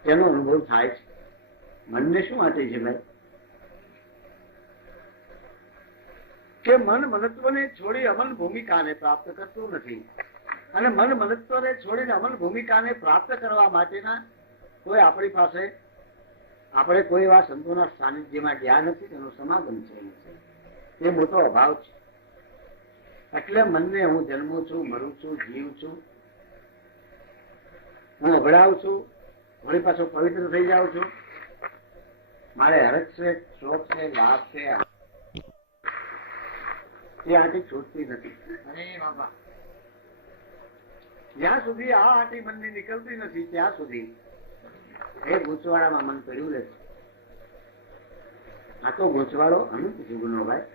તેનો અનુભવ થાય છે. મનને શું આંટી છે ભાઈ? કે મન મનત્વને છોડી અમલ ભૂમિકાને પ્રાપ્ત કરતું નથી, અને મન મનત્વને છોડીને અમલ ભૂમિકાને પ્રાપ્ત કરવા માટેના કોઈ આપણી પાસે આપણે કોઈ એવા સંતોના સાનિધ્યમાં ગયા નથી, તેનું સમાગમ છે. એ મોટો અભાવ છે. એટલે મનને હું જન્મું છું, મરું છું, જીવ છું, હું અભડાવું છું, વળી પાછો પવિત્ર થઈ જાઉં છું, મારે હરખ છે, શોખ છે, લાભ છે, એ આંટી છૂટતી નથી. અરે બાપા જ્યાં સુધી આ આંટી મનની નીકળતી નથી ત્યાં સુધી એ ગૂંચવાડામાં મન પડ્યું રહે છે. આ તો ગૂંચવાડો અનંત યુગનો ભાઈ.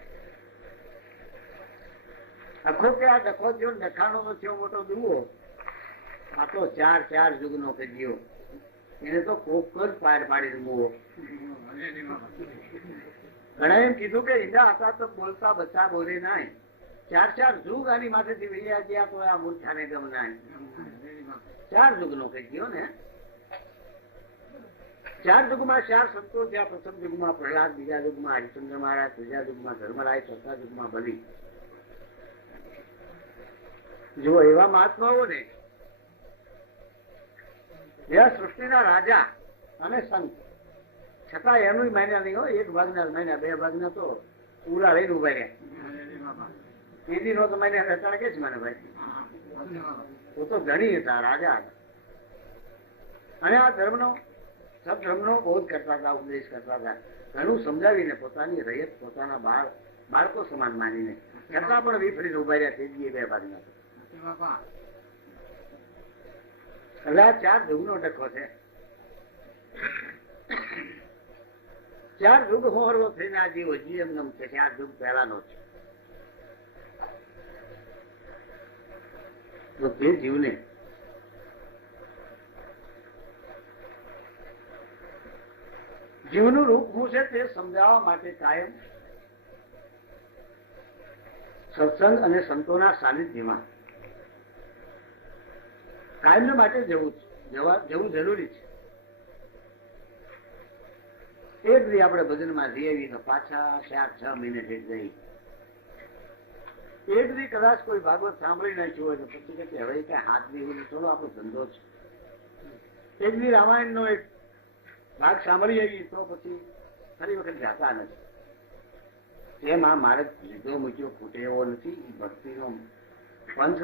આખો કે આ ડખો થયો, ડખાણો નો થયો મોટો દુવો, આ તો ચાર યુગનો કજ્યો. એને તો કોક જ પાર પાડી મૂવો. ઘણા એમ કીધું કે ઈંડા હતા તો બોલતા બચ્ચા બોલે નાય, ચાર યુગ આની માથેથી વૈયા ગયા તો આ મૂર્છાને ગમ નાય. 4 યુગનો કજ્યો ને. 4 યુગમાં 4 સંતો થયા. પ્રથમ યુગમાં પ્રહલાદ, બીજા યુગમાં હરિશ્ચંદ્ર મહારાજ, ત્રીજા યુગમાં ધર્મરાય, ચોથા યુગમાં બલિ. જો એવા મહાત્માઓ ને એવા સૃષ્ટિના રાજા અને સંત, છતાં એનું માન્યા નહીં હોય. 1 ભાગના માન્યા, 2 ભાગના તો પૂરા લઈને ઉભા રહ્યા. તેદી નો તો માન્યા અત્યારે કે જ મને ભાઈ, वो तो धनी था, राजा था, અને આ ધર્મનો સદધર્મનો બોધ કરતા હતા, ઉપદેશ કરતા હતા. ઘણું સમજાવીને પોતાની રયત, પોતાના બાળકો સમાન માનીને, છતાં પણ વિફરીને ઉભા રહ્યા. તેજી 2 ભાગના. એટલે આ 4 યુગનો ડખો છે. 4 યુગ હોરવો થઈને આ જીવો જીએમ છે. 4 યુગ પહેલાનો છે. તો તે જીવને જીવનું રૂપ શું છે તે સમજાવવા માટે કાયમ સત્સંગ અને સંતોના સાનિધ્યમાં કાયમ માટે જવું જરૂરી છે. એ જ રીતે આપણે ભજનમાં જઈએ તો પાછા 4-6 મહિને જઈ. એક દી કદાચ કોઈ ભાગવત સાંભળી નાખ્યું હોય તો પછી કે હવે કઈ હાથ દી થોડો આપણો ધંધો છે. એક દી રામાયણ નો એક ભાગ સાંભળી આવી તો પછી ફરી વખત જાતા નથી. એમાં મારે લીધો મૂક્યો ખૂટે એવો નથી. ભક્તિનો પંથ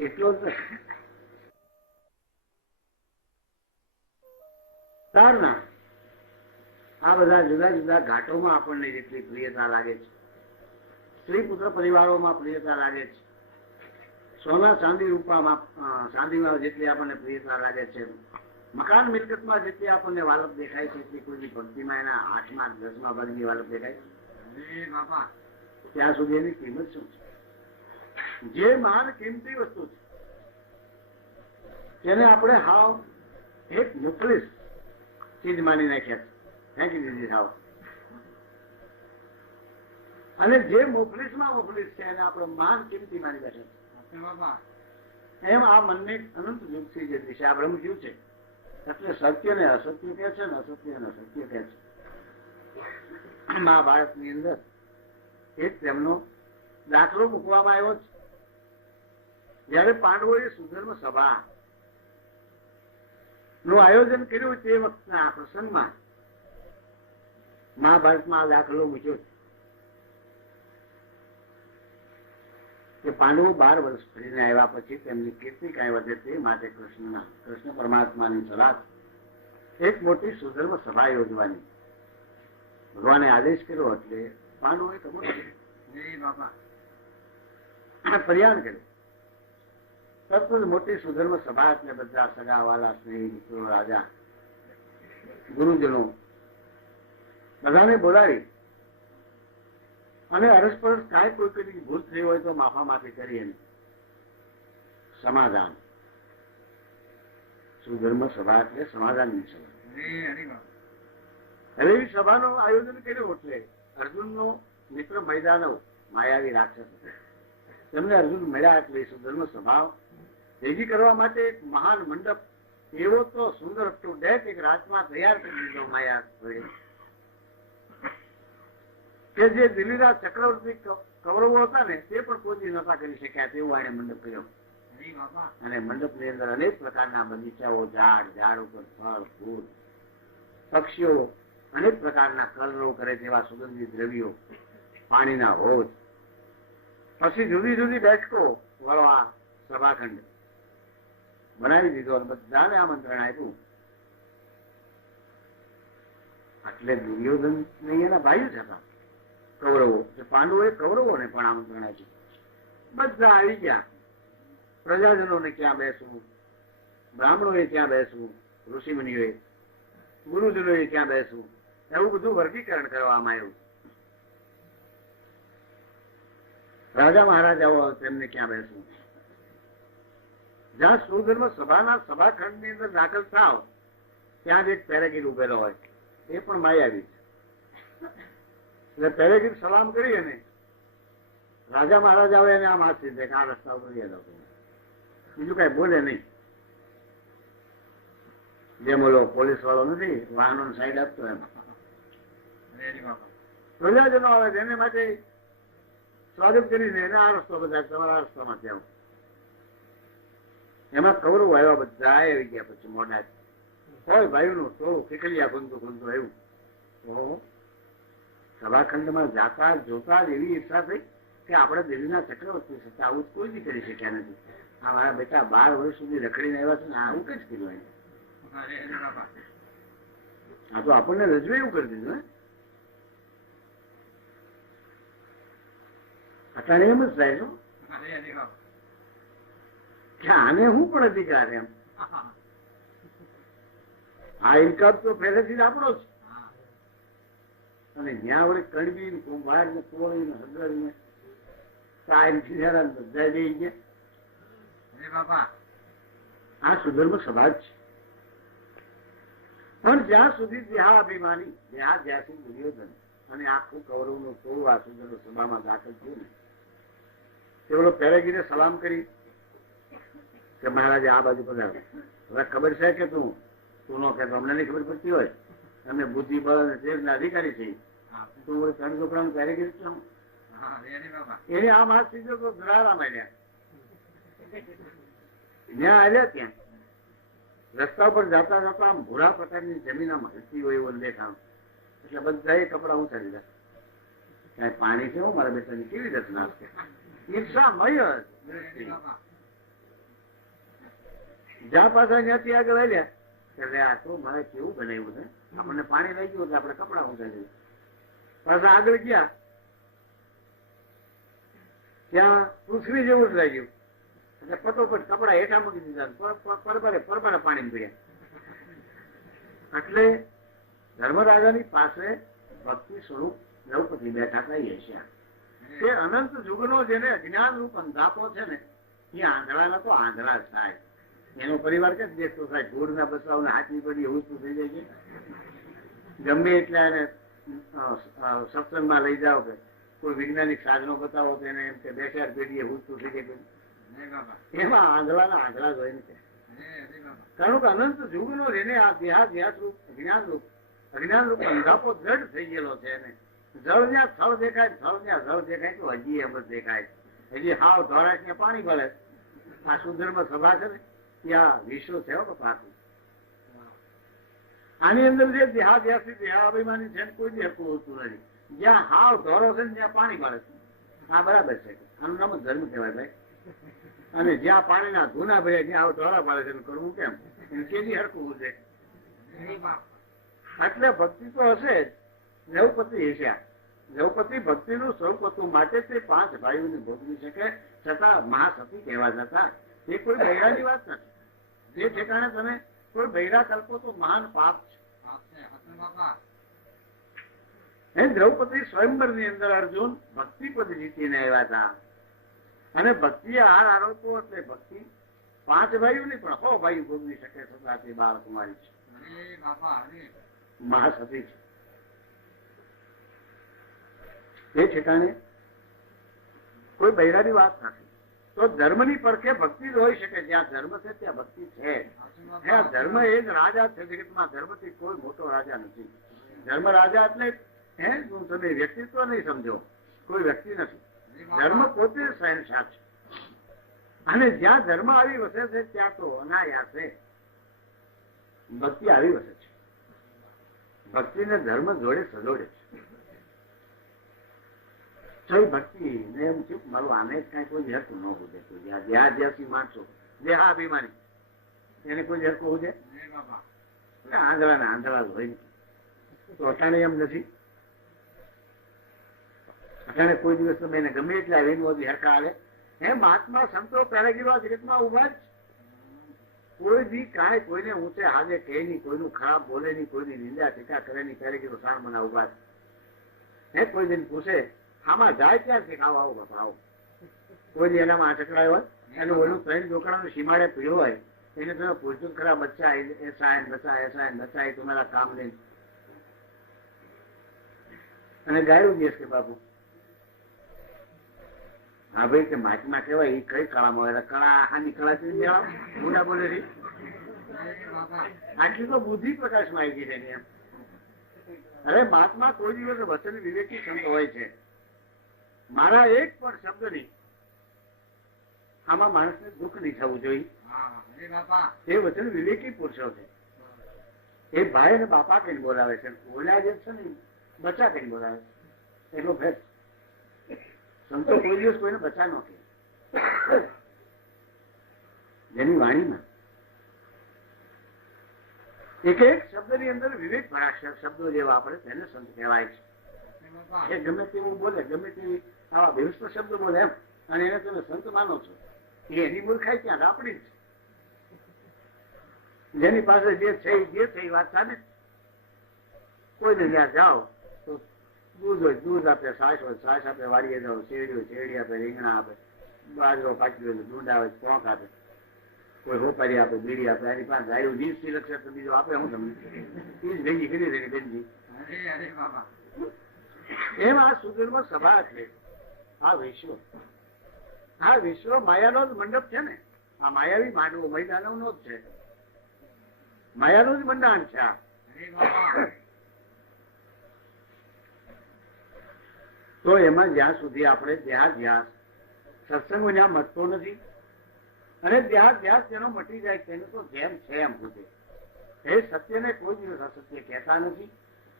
એટલો જ નથી. તારના આ બધા જુદા જુદા ઘાટોમાં આપણને જેટલી પ્રિયતા લાગે છે, સ્ત્રી પુત્ર પરિવારોમાં પ્રિયતા લાગે છે, સોના ચાંદી રૂપામાં ચાંદીમાં જેટલી આપણને પ્રિયતા લાગે છે, મકાન મિલકતમાં જેટલી આપણને વાલપ દેખાય છે, એટલી કોઈ ભક્તિમાં એના 8માં 10માં ભાગની વાલપ દેખાય છે. ત્યાં સુધી એની કિંમત શું છે? જે મહાન કિંમતી વસ્તુ છે તેને આપણે હાવ એક મુફલિસ ચીજ માની નાખ્યા છે, ફેંકી દીધી હાવ. અને જે મુફલિસમાં મુફલિસ છે એને આપણે મહાન કિંમતી માની બેઠા છે. એમ આ મનની અનંત યુગથી જે દિશા બ્રહ્મ થયું છે, એટલે સત્ય ને અસત્ય કહે છે, ને અસત્ય ને સત્ય કહે છે. મહાભારતની અંદર એક તેમનો દાખલો મૂકવામાં આવ્યો છે. જયારે પાંડવોએ સુધર્મ સભા નું આયોજન કર્યું તે વખતના પ્રસંગમાં મહાભારતમાં આ દાખલો મૂક્યો છે કે પાંડવો 12 વર્ષ ફરીને આવ્યા પછી તેમની કીર્તિ કાંઈ વધે તે માટે કૃષ્ણ પરમાત્માની સલાહ એક મોટી સુધર્મ સભા યોજવાની ભગવાને આદેશ કર્યો. એટલે પાંડવોએ કબૂલ ફરિયાદ કર્યો. તરત જ મોટી સુધર્મ સભા, એટલે બધા સગાવાલા, સ્નેહી મિત્રો, રાજા, ગુરુજનો બધાને બોલાવી અને અરસપરસ કાંઈ કોઈ કદી ભૂલ થઈ હોય તો માફી કરી એને સમાધાન. સુધર્મ સભા એટલે સમાધાનની સભા. હવે એવી સભાનું આયોજન કર્યું. એટલે અર્જુનનો મિત્ર મૈદાનવ માયાવી રાક્ષસ હતા. તેમને અર્જુન મળ્યા એટલે સુધર્મ સ્વભાવ ભેગી કરવા માટે એક મહાન મંડપ એવો તો સુંદર ટુ ડેટ એક રાતમાં તૈયાર કરી દીધો માયા વડે કે જે દિલ્હીના ચક્રવર્તી કૌરવો હતા ને તે પણ કોઈ નતા કરી શક્યા તેવું એને મંડપ કર્યો. હરે બાપા અને મંડપની અંદર અનેક પ્રકારના બગીચાઓ, ઝાડ ઉપર ફળ ફૂલ, પક્ષીઓ, અનેક પ્રકારના કલરવ કરે તેવા સુગંધિત દ્રવ્યો, પાણીના હોજ, પછી જુદી જુદી બેઠકો વાળો આ સભાખંડ બનાવી દીધો અને બધાને આમંત્રણ આપ્યું. એટલે દુર્યોધન ને એના ભાઈઓ જ હતા કૌરવો. પાંડવોએ કૌરવોને પણ આમંત્રણ આપ્યું. બધા આવી ગયા. પ્રજાજનોને ક્યાં બેસવું, બ્રાહ્મણોએ ક્યાં બેસવું, ઋષિમુનિઓએ, ગુરુજનોએ ક્યાં બેસવું, એવું બધું વર્ગીકરણ કરવામાં આવ્યું. રાજા મહારાજાઓ તેમને ક્યાં બેસવું. જ્યાં સુધર્મ સભાના સભાખંડ ની અંદર દાખલ થાવ ત્યાં જ એક પેરેગીર ઉભેલો હોય, એ પણ માયાવી છે. એટલે પેરેગીર સલામ કરી અને રાજા મહારાજાઓ એને આમ હાથ સીધે કે આ રસ્તા ઉપર ગયા લોકો, બીજું કઈ બોલે નહીં. જેમ ઓલો પોલીસ વાળો નથી વાહનો સાઈડ આપતો એમ હરે બાપા પ્રજાજનો આવે છે એને માટે સ્વાગત કરીને એને આ રસ્તો બધા તમારા રસ્તામાં ત્યાં એમાં કૌરવ આવ્યા બધા આવી ગયા. પછી મોઢા હોય ભાઈનું થોડું ખીખલિયા ખુંતું ખુંતું આવ્યું તો સભાખંડમાં જાતા જોતા જ એવી ઈચ્છા થઈ કે આપણે દિલ્હીના ચક્રવર્તી થતા આવું કોઈ બી કરી શક્યા નથી. આ મારા બેટા 12 વર્ષ સુધી રખડીને આવ્યા છે ને આવું કઈ જ કર્યું. હરે બાપા આ તો આપણને રજવે એવું કરી દીધું. અટાણે એમ જ થાય છો હરે બાપા કે આને હું પણ અધિકાર એમ. આ ઇન્કમ તો પહેલેથી જ આપણો જ. અને ત્યાં વળી કણબી ને કુંભાર ને કોળી ને હગર ને સાયન ખીજારા બધા જઈ ગયા. હરે બાપા આ સુધર્મ સભા જ છે. પણ જ્યાં સુધી દેહાભિમાની દેહાધ્યાસી દુર્યોધન અને આખું કૌરવનું ટોળું આ સુધર્મ સભામાં દાખલ થયું ને તે ઓલો પેરેગીને સલામ કરી કે મહારાજે આ બાજુ પધારો. હવે ખબર છે કે તું નો કહેતો અમને નહીં ખબર પડતી હોય, અમે બુદ્ધિ બળ અને તેજના અધિકારી છીએ. તું વળી 3 છોકરાનું પેરેગીર છો. હરે બાપા એને આમ હાથ સીધો તો ધરારા માંડ્યા. ત્યાં આવ્યા ત્યાં રસ્તા ઉપર જતા જતા આમ ભૂરા પ્રકારની જમીન આમ હલતી હોય એવું દેખાણ. એટલે બધા કપડા ઉતારી દીધા. ક્યાંય પાણી છે મારા બેટાની કેવી રચના છે. ઈર્ષામય દ્રષ્ટિ. જ્યાં પાછા ત્યાંથી આગળ આવ્યા એટલે આ તો મારે કેવું બનાવ્યું છે, આપણને પાણી લઈ ગયું એટલે આપણે કપડા ઉતારી દીધા. પાછા આગળ ગયા ત્યાં પૃથ્વી જેવું જ લાગ્યું એટલે ફટોફટ કપડા હેઠા મૂકી દીધા, પરબરે પાણી પીડ્યા. એટલે ધર્મરાજાની પાસે ભક્તિ સ્વરૂપ દ્રૌપદી બેઠા થઈ હશે. તે અનંત યુગનો જેને અજ્ઞાન રૂપ અંધાપો છે ને એ આંધળાના તો આંધળા જ થાય. એનો પરિવાર કે દેખતો થાય ઢોરના બસરાઓને હાથની પડી એવું શું થઈ જાય છે. ગમે એટલે એને સત્સંગમાં લઈ જાઓ કે કોઈ વૈજ્ઞાનિક સાધનો બતાવો તો એને એમ કે 2-4 પેઢીએ હુંતું થઈ જાય. એમાં આંધળાના આંધળા જ હોય ને. કારણ કે અનંત યુગનો જેને આ દેહાધ્યાસ રૂપ અજ્ઞાન રૂપ અંધાપો દ્રઢ થઈ ગયેલો છે એને જળ જ્યાં સ્થળ દેખાય, સ્થળ જ્યાં જળ દેખાય તો હજી એમ જ દેખાય. હજી હાવ ધોરાશ ને પાણી ભલે. આ સુધર્મ સભા છે ને ત્યાં વિશ્વ છે પાછું. આની અંદર જે દેહાધ્યાસી દેહાભિમાની છે કોઈ બી હકું હોતું નથી. જ્યાં હાવ ધોરો છે ને ત્યાં પાણી ભરે છે. આ બરાબર છે. આનું નામ જ ધર્મ કહેવાય ભાઈ. અને જ્યાં પાણીના ધૂના ભર્યા ત્યાં આવ ધોરા પાડે છે કરવું કેમ? કેવી હરકું છે. એટલે ભક્તિ તો હશે જ. દ્રૌપદી હસ્યા. દ્રૌપદી ભક્તિનું સ્વરૂપ હતું માટે તે 5 ભાઈઓને ભોગવી શકે છતાં મહાસતી કહેવા જતા એ કોઈ બૈરાની વાત નથી. જે ઠેકાણે તમે કોઈ બૈરા કલ્પો તો મહાન પાપ છે. દ્રૌપદી સ્વયંવર ની અંદર અર્જુન ભક્તિપદ જીતીને આવ્યા હતા અને ભક્તિએ હાર આરોપો એટલે ભક્તિ 5 ભાઈઓ ની પણ 100 ભાઈઓ ભોગવી શકે છતાં તે બાળકુમારી છે, મહાસતી છે. એ ઠેકાણે કોઈ બૈરાની વાત નથી. તો ધર્મની પડખે ભક્તિ જ હોઈ શકે. જ્યાં ધર્મ છે ત્યાં ભક્તિ છે. હે, ધર્મ એ જ રાજા છે જગતમાં. ધર્મથી કોઈ મોટો રાજા નથી. ધર્મ રાજા એટલે તમે વ્યક્તિત્વ નહીં સમજો, કોઈ વ્યક્તિ નથી. ધર્મ પોતે શહેનશાહ છે. અને જ્યાં ધર્મ આવી વસે છે ત્યાં તો અનાયાસે ભક્તિ આવી વસે છે. ભક્તિને ધર્મ જોડે સજોડે છે. જય ભક્તિ ને એમ ચૂપ મારું આને કઈ કોઈ હેરતું ન હોવું દેતું. જ્યાંથી માણસો દેહાભિમાની એને કોઈ હેરતું હોવું દે? આંધળા ને આંધળા હોય ને. તો અટાણે એમ નથી. અટાણે કોઈ દિવસ તમે એને ગમે એટલે આવીને હેરકા આવે. હે, મહાત્મા સંતો પહેરેગીવા જગતમાં ઉભા જ. કોઈ દી કાંઈ કોઈને ઊંચે હાજે કહે નહીં, કોઈનું ખરાબ બોલે નહીં, કોઈની નિંદા ટીકા કરે નહીં. પહેરેગીરો સાર મના ઉભા જ. હે, કોઈ દિન પૂછે આમાં જાય ક્યાંથી? આવો આવો બાપા આવો. કોઈ દી એનામાં આચકડાયો હોય, એનું ઓલું ત્રણ ઢોકળાનું સીમાડે પીળો હોય, એને તમે પૂછતું ખરા બચ્ચા એસા બચ્ચા એ તમારા કામ નહીં. અને ગાયું દેશ કે બાપુ હા ભાઈ કે મહાત્મા કહેવાય એ કઈ કળામાં હોય? કળા આની કળાથી મેળવ મોટા બોલે છે. આટલી તો બુદ્ધિ પ્રકાશમાં આવી ગઈ છે એમ. અરે મહાત્મા કોઈ દિવસ વચન વિવેકી સંત હોય છે. મારા એક પણ શબ્દની આમાં માણસને દુઃખ નહીં થવું જોઈએ. એ વચન વિવેકી પુરુષો છે. એ ભાઈ ને બાપા કઈ બોલાવે છે, ઓલા જે છે ને બચ્ચા કઈ બોલાવે છે. એટલો ભેદ. સંતો કોઈ દિવસ કોઈને બચ્ચા ન કહે. જેની વાણીમાં એક એક શબ્દની અંદર વિવેક ભરા શબ્દો જે વાપરે તેને સંત કહેવાય છે. એ ગમે તેવું બોલે, ગમે તેવી આવા ભેષ શબ્દ બોલે એમ, અને એને તમે સંત માનો છો, એ એની મૂર્ખાઈ ત્યાં આપણી જ. જેની પાસે જે છે વાત ચાલે. કોઈને ત્યાં જાઓ તો દૂધ હોય દૂધ આપે, છાશ હોય છાશ આપે, વાડીએ જાઓ શેરડી હોય શેરડી આપે, રીંગણા આપે, બાજરો પાકી હોય ડુંડા હોય ચોંક આપે, કોઈ હોપારી આપે, બીડી આપે. એની પાસે ગાયું 20 લક્ષ તો બીજો આપે. હું તમને એ જ ભેગી કરી દે બેનજી. એમ આ સુધીરમાં સભા છે. આ વિશ્વ માયાનો જ મંડપ છે ને. આ માયાવી માંડવો મૈદાનો નો જ છે. માયાનું જ મંડાણ છે આ. તો એમાં જ્યાં સુધી આપણે ધ્યાસ સત્સંગ જ્યાં મટતો નથી, અને ધ્યાસ જેનો મટી જાય તેનું તો જેમ છે એમ પૂછે. એ સત્યને કોઈ દિવસ અસત્ય કહેતા નથી,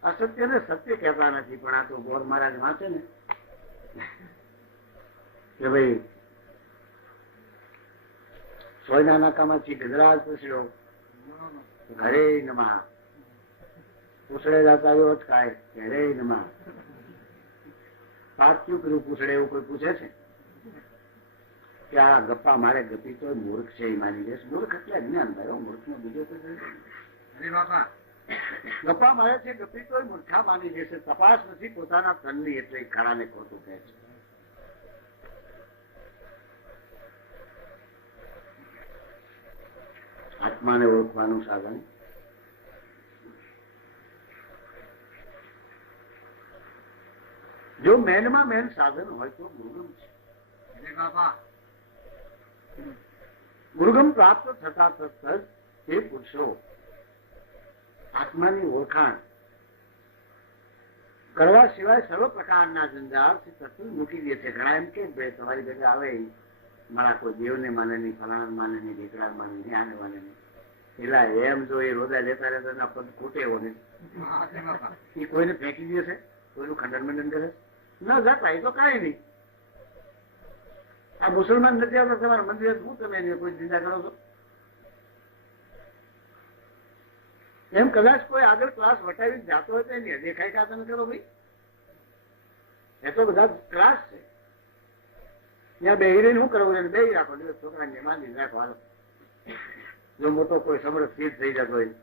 અસત્યને સત્ય કહેતા નથી. પણ આ તો ગોર મહારાજ વાંચે ને કે ભાઈ સોયના નાકામાંથી ગજરાજ પૂછ્યો ઘરે નમા, પૂછડે જતા આવ્યો અટકાય ઘરે નમા. સાચું કર્યું પૂછડે એવું કોઈ પૂછે છે કે આ ગપ્પા મારે ગપી તો મૂર્ખ છે એ માની જશે. મૂર્ખ એટલે અજ્ઞાન ભાઈ. મૂર્ખ નો બીજો તો ગપ્પા મારે છે ગપી તો મૂર્ખા માની જશે. તપાસ નથી પોતાના તનની એટલે ખરાને ખોટું કહે છે. આત્માને ઓળખવાનું સાધન જો મેનમાં મેન સાધન હોય તો ગુરુગમ છે. ગુરુગમ પ્રાપ્ત થતા તરત જ એ પુરુષો આત્માની ઓળખાણ કરવા સિવાય સર્વ પ્રકારના જંજાળ તરત મૂકી દે છે. ઘણા એમ કે ભાઈ તમારી ભેગા આવે મારા કોઈ દેવને માને નહીં, ફલાણા માને નહીં, દીકરા માને નહીં, આને માને નહીં. પેલા એમ જો એ રોદા લેતા રહેતા પદ ખૂટે એવો નહીં. એ કોઈને ફેંકી દે છે, કોઈનું ખંડન મંડન કરે ન જતા એ તો કઈ નહીં. આ મુસલમાન નથી આવતા તમારા મંદિર, શું તમે એને કોઈ ચિંતા કરો છો? એમ કદાચ કોઈ આગળ ક્લાસ વટાવી જાતો હોય તો એની દેખાય કા તમે કરો ભાઈ. એ તો બધા ક્લાસ છે. ત્યાં બેહી રહીને શું કરવું? બેહી રાખો, દિવસ છોકરાને માંડી રાખો. હાલો જો મોટો કોઈ સમૃદ્ધ સિદ્ધ થઈ જતો હોય.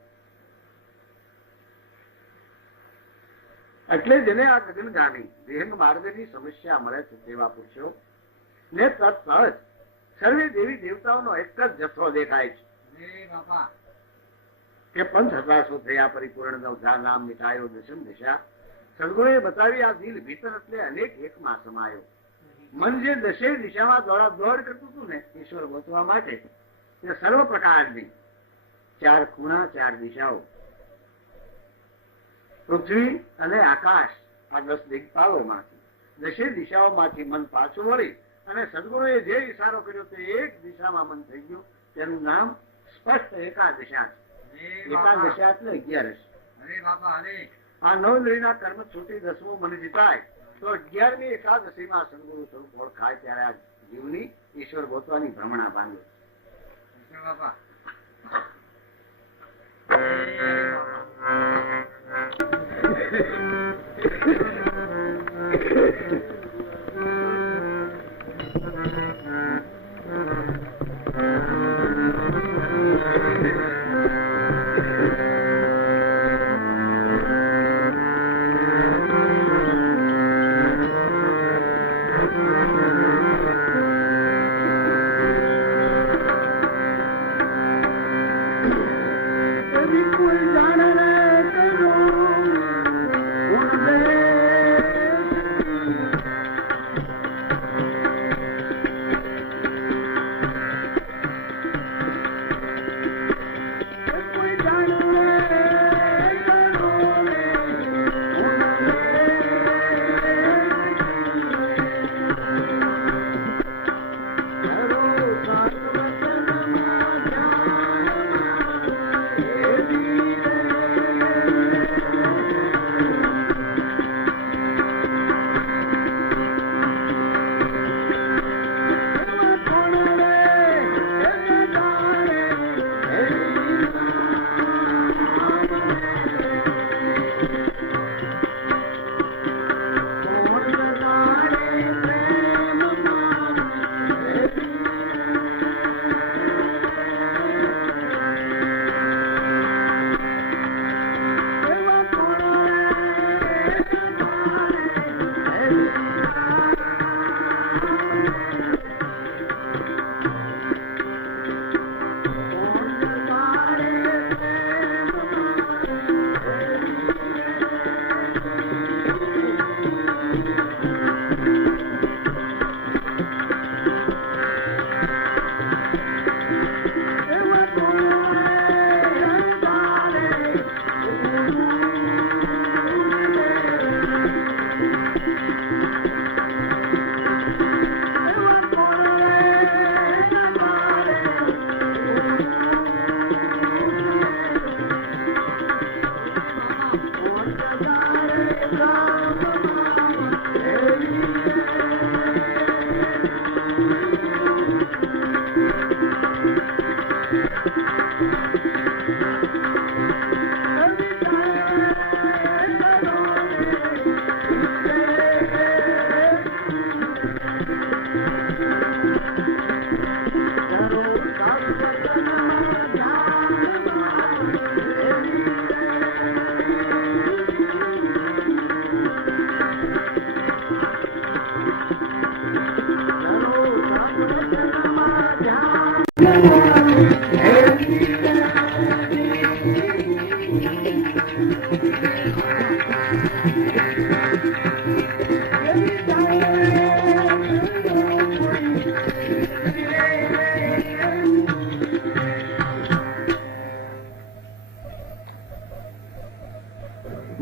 એટલે જેને આ ગગનગામી દેહ માર્ગની સમસ્યા મળે છે તેવા પુરુષો ને તરત જ સર્વે દેવી દેવતાઓનો એક જ જથ્થો દેખાય છે કે પંચ હતાશો થયા પરિપૂર્ણ નવધા નામ મિટાયો દશમ દિશા સદગુરુએ બતાવી આ દિલ ભીતર એટલે અનેક એકમાં સમાયો. મન જે દશે દિશામાં દોડ કરતું હતું ને ઈશ્વર ગોતવા માટે, તે સર્વ પ્રકારની 4 ખૂણા 4 દિશાઓ, પૃથ્વી અને આકાશ, આ 10 દિગ્પાલોમાંથી દશે દિશાઓમાંથી મન પાછું વળી અને સદગુરુએ જે ઈશારો કર્યો તે એક દિશામાં મન થઈ ગયું. તેનું નામ સ્પષ્ટ એકાદશા છે. એકાદશા એટલે 11. અરે બાપા અરે આ 9 ઇન્દ્રિયના કર્મ છૂટી 10મું મન જીતાય તો 11મી એકાદશીમાં સદગુરુ સ્વરૂપ ઓળખાય. ત્યારે આ જીવની ઈશ્વર ગોતવાની ભ્રમણા બાંધે. અરે બાપા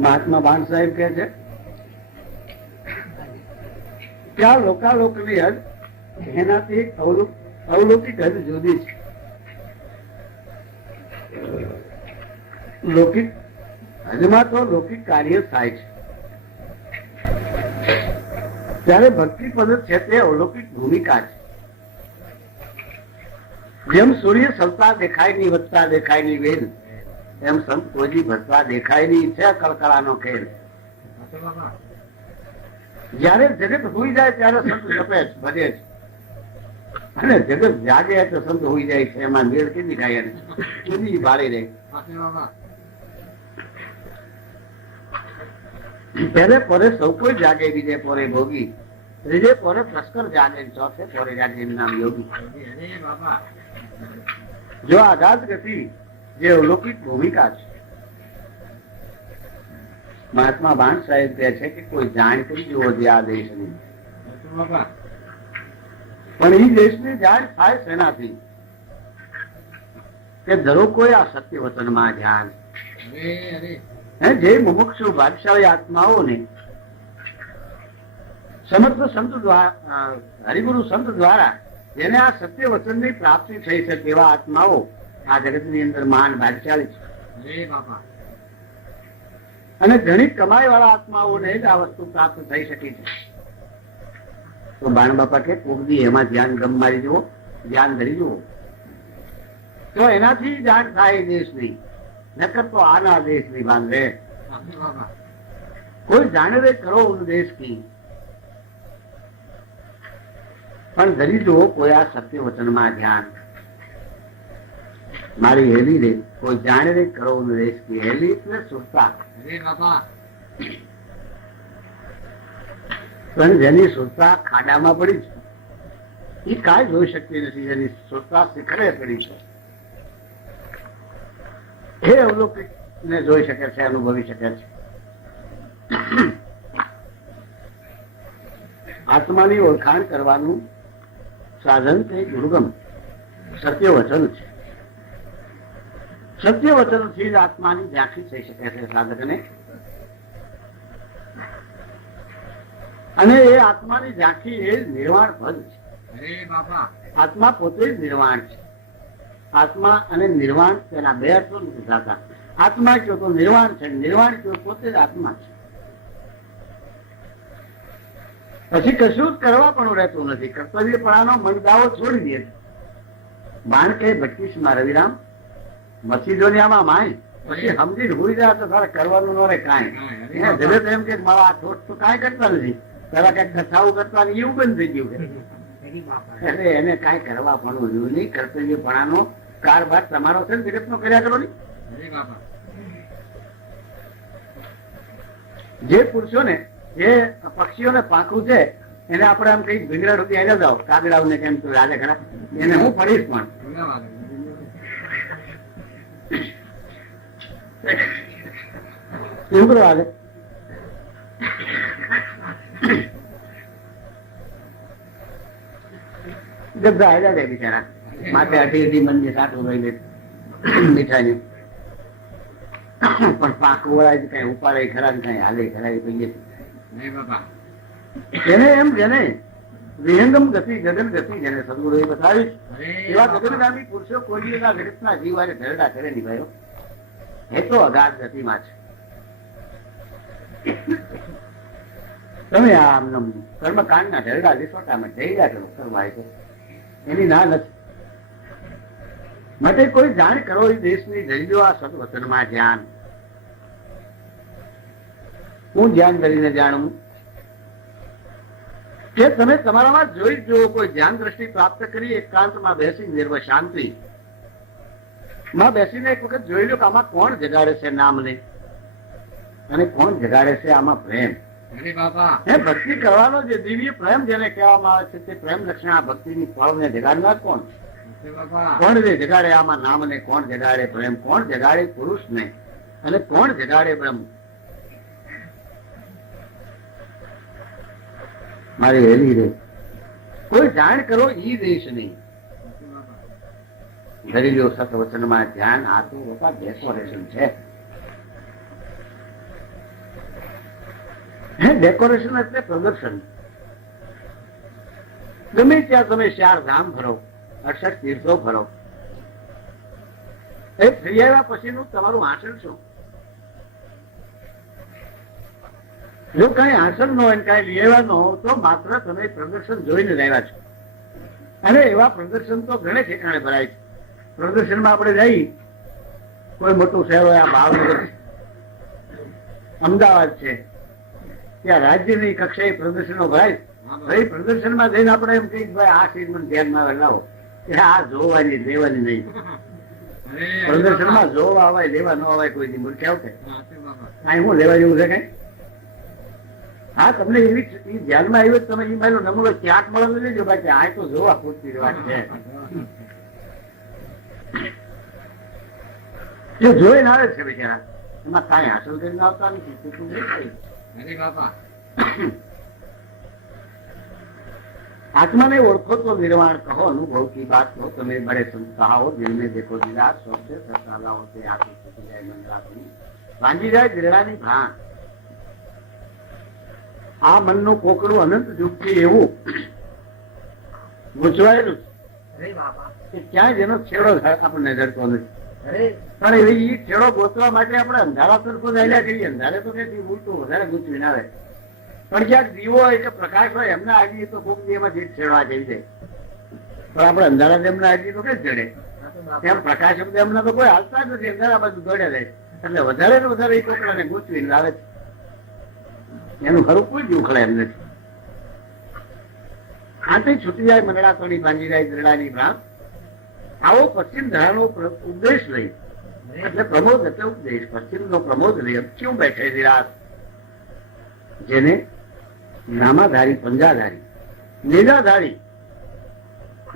મહાત્મા બાણ સાહેબ કહે છે કે આ લોકાલોકની હદ એનાથી અવલૌકિક હદ જુદી છે. લૌકિક હદમાં તો લૌકિક કાર્ય થાય છે, ત્યારે ભક્તિ પદ છે તે અવલૌકિક ભૂમિકા છે. જેમ સૂર્ય સલતા દેખાય ની વધતા દેખાય ની વેલ, એમ સંત કોઈ ભસવા દેખાય ની છે કળકળાનો ખેલ. જયારે જગત હોઈ જાય ત્યારે સંત જપે છે, ભજે છે, અને જગત જાગે એટલે સંત હોઈ જાય છે. એમાં મેળ કેવી થાય કેવી ભાળી રહે. ત્યારે પોરે સૌ કોઈ જાગે, બીજે પોરે ભોગી, ત્રીજે પોરે તસ્કર જાગે, ચોથે પોરે જાગે નામ યોગી. જો આઘાત ગતિ જે અલૌકિક ભૂમિકા છે મહાત્મા બાણ સાહેબ કહે છે કે કોઈ જાણ કરી જુઓ જે આ દેશની, સાચું બાપા. પણ એ દેશની જાણ થાય શેનાથી? કે દરેક કોઈ આ સત્ય વચનમાં ધ્યાન. અરે જે મુમુક્ષુ ભાગશાળી આત્માઓને સમર્થ સંત દ્વારા, હરિગુરુ સંત દ્વારા જેને આ સત્ય વચનની પ્રાપ્તિ થઈ શકે એવા આત્માઓ આ જગતની અંદર મહાન ભાગશાળી છે. અરે બાપા. અને ઘણી કમાઈ વાળા આત્માઓને જ આ વસ્તુ પ્રાપ્ત થઈ શકી છે. તો બાણ બાપા કે કોકદી એમાં ધ્યાન ગમ મારી જુઓ, ધ્યાન ધરી જુઓ, તો એનાથી જાણ થાય દેશની. નકર તો આના દેશની બાંધે. સાચું બાપા. કોઈ જાણે રે કરો ઉન દેશ કી, પણ ધરી જુઓ કોઈ આ સત્ય વચનમાં ધ્યાન. મારી હેલી રે કોઈ જાણે રે કરો ઉન દેશ કી. હેલી એટલે સુરતા. અરે બાપા. પણ જેની સુરતા ખાડામાં પડી છે એ કાંઈ જોઈ શકતી નથી. જેની સુરતા શિખરે પડી છે એ અવલોકિત ને જોઈ શકે છે, અનુભવી શકે છે. આત્માની ઓળખાણ કરવાનું સાધન તે દુર્ગમ સત્ય વચન છે. સત્ય વચનથી જ આત્માની ઝાંખી થઈ શકે છે સાધકને. અને એ આત્માની ઝાંખી એ નિર્વાણ પદ છે. અરે બાપા. આત્મા પોતે જ નિર્વાણ છે. આત્મા અને નિર્વાણ તેના બે અર્થો નથી થતા. આત્મા કયો તો નિર્વાણ છે, નિર્વાણ કયો પોતે જ આત્મા છે. પછી કશું જ કરવા પણ રહેતું નથી. કર્તવ્યપણાનો મનદાવો છોડી દે છે. બાણ કે ભટકીશમાં રવિરામ મસીદોનિયામાં માય પછી સમજીને હોઈ જાય તો તારે કરવાનું ન રહે કાંઈ. જગત એમ કે મારા આ ઠોઠ તો કાંઈ કરતા નથી, પેલા કઈક કથાઓ કરતા એવું બંધ થઈ ગયું છે. એટલે એને કાંઈ કરવા પણ રહ્યું નહીં. કર્તવ્યપણાનો કારભાર તમારો છે, જગતનો કર્યા કરો નહીં. અરે બાપા. જે પુરુષો ને જે પક્ષીઓને પાંખું છે એને આપણે આમ કઈ ભીંગડા સુધી આવી જાઓ, કાગડાઓને કેમ તો રાજા ખરા એને હું પડીશ પણ ધન્યવાદ. એવું કરવા દે. ગબ્ધા આવ્યા છે બિચારા, માથે અઢી અઢી મનની સાટું રહી દે મીઠાની, પણ પાંખું વળાય કઈ ઉપાડે ખરા કઈ હાલે ખરા કહીએ. અરે બાપા. એને એમ જેને વિહંગમ ગતિ ગગન ગતિ જેને સદગુરુએ બતાવી અરે એવા બાપા. ગગનગામી પુરુષો કોઈ એના જગતના જીવાને ઢરડા કરે નહીં ભાઈઓ. એ તો અગાધ ગતિમાં છે. તમે આમ કર્મકાંડના ઢરડા વિસોટામાં જઈ રહ્યા છો કરવા છે એની ના નથી. માટે કોઈ જાણ કરો એ દેશની ધરી આ સદવચનમાં ધ્યાન. હું ધ્યાન કરીને જાણું કે તમે તમારામાં જોઈ જુઓ. કોઈ ધ્યાન દ્રષ્ટિ પ્રાપ્ત કરી એકાંતમાં બેસી નિર્વ શાંતિ માં બેસીને એક વખત જોઈ લો કે આમાં કોણ જગાડે છે નામને અને કોણ જગાડે છે આમાં પ્રેમ. અરે બાપા. એ ભક્તિ કરવાનો જે દિવ્ય પ્રેમ જેને કહેવામાં આવે છે તે પ્રેમ લક્ષણા ભક્તિની ફળને જગાડનાર કોણ? અરે બાપા. કોણ જે જગાડે આમાં નામને? કોણ જગાડે પ્રેમ? કોણ જગાડે પુરુષને? અને કોણ જગાડે બ્રહ્મ? મારી હેલી રે કોઈ જાણ કરો ઈ દેશ નહીં. સાચું બાપા. ધરી લો સતવચનમાં ધ્યાન. આ તો બાપા ડેકોરેશન છે. ડેકોરેશન એટલે પ્રદર્શન. ગમે ત્યાં તમે 4 ધામ ફરો, 68 તીર્થો ફરો, એ ફરી આવ્યા પછીનું તમારું હાંસલ શું? જો કઈ હાંસલ ન હોય, કઈ લઈ આવ્યા ન હો તો માત્ર તમે પ્રદર્શન જોઈને રહ્યા છો. અને એવા પ્રદર્શન તો ઘણે ઠેકાણે ભરાય છે. પ્રદર્શનમાં આપણે જઈ, કોઈ મોટું શહેર હોય, આ ભાવનગર છે, અમદાવાદ છે, ત્યાં રાજ્યની કક્ષાએ પ્રદર્શનો ભરાય. ભાઈ પ્રદર્શનમાં જઈને આપણે એમ કહીએ ભાઈ આ ચીજ મને ધ્યાનમાં આવે લાવો, કે આ જોવાની લેવાની નહીં. પ્રદર્શનમાં જોવા આવે લેવા ન આવે કોઈ દી મૂર્ખ્યા આવશે. સાચું બાપા. કાંઈ હું લેવા જેવું છે કઈ? હા, તમને એવી ધ્યાનમાં આવ્યું તમે એ મારો નમૂનો ક્યાંક મળે લેજો, બાકી આ તો જોવા પૂરતી વાત છે. જો જોઈને આવે છે બિચારા, એમાં કાંઈ હાંસલ કરીને આવતા નથી. ખોટું નહીં થાય. હરે બાપા आत्मा ने ओळखो तो निर्वाण कहो अनुभव की बात हो તમે बड़े संत कहाओ दिल में देखो दिलास सोचे सताला होते आगे छूटी जाए मंगलापनी भांजी જાય દિરડાની ભાન. આ મનનું કોકડું અનંત યુગથી એવું ગૂંચવાયેલું હરે બાપા કે ક્યાંય જેનો છેડો આપણને નજરતો નથી. હરે પણ એ છેડો ગોતવા માટે આપણે અંધારા તરફ ચાલ્યા કરીએ. અંધારે તો કઈ ઉલટું વધારે ગૂંચવીને આવે. પણ ક્યાંક દીવો હોય કે પ્રકાશ હોય એમને આવીએ તો કોક એમાં જીત છેડવા જેવી છે. પણ આપણે અંધારા એમને આવીએ તો કઈ જડે. એમ પ્રકાશ શબ્દ એમના તો કોઈ હાલતા જ નથી. અંધારા બાજુ દોડે રહે. એટલે વધારે ને વધારે એ કોકડાને ગૂંચવીને લાવે છે. એનું ખરું કોઈ જ ઉખડે એમ નથી. આથી છૂટી જાય મંડળા તોડી ભાંજી જાય દિરડાની ભ્રાંત. આવો પશ્ચિમ ધારાનો ઉપદેશ લઈ એટલે પ્રમોદ એટલે ઉપદેશ. પશ્ચિમ નો પ્રમોદ લઈ ક્યું બેઠે નિરાશ જેને નામાધારી પંજાધારી નિરાધારી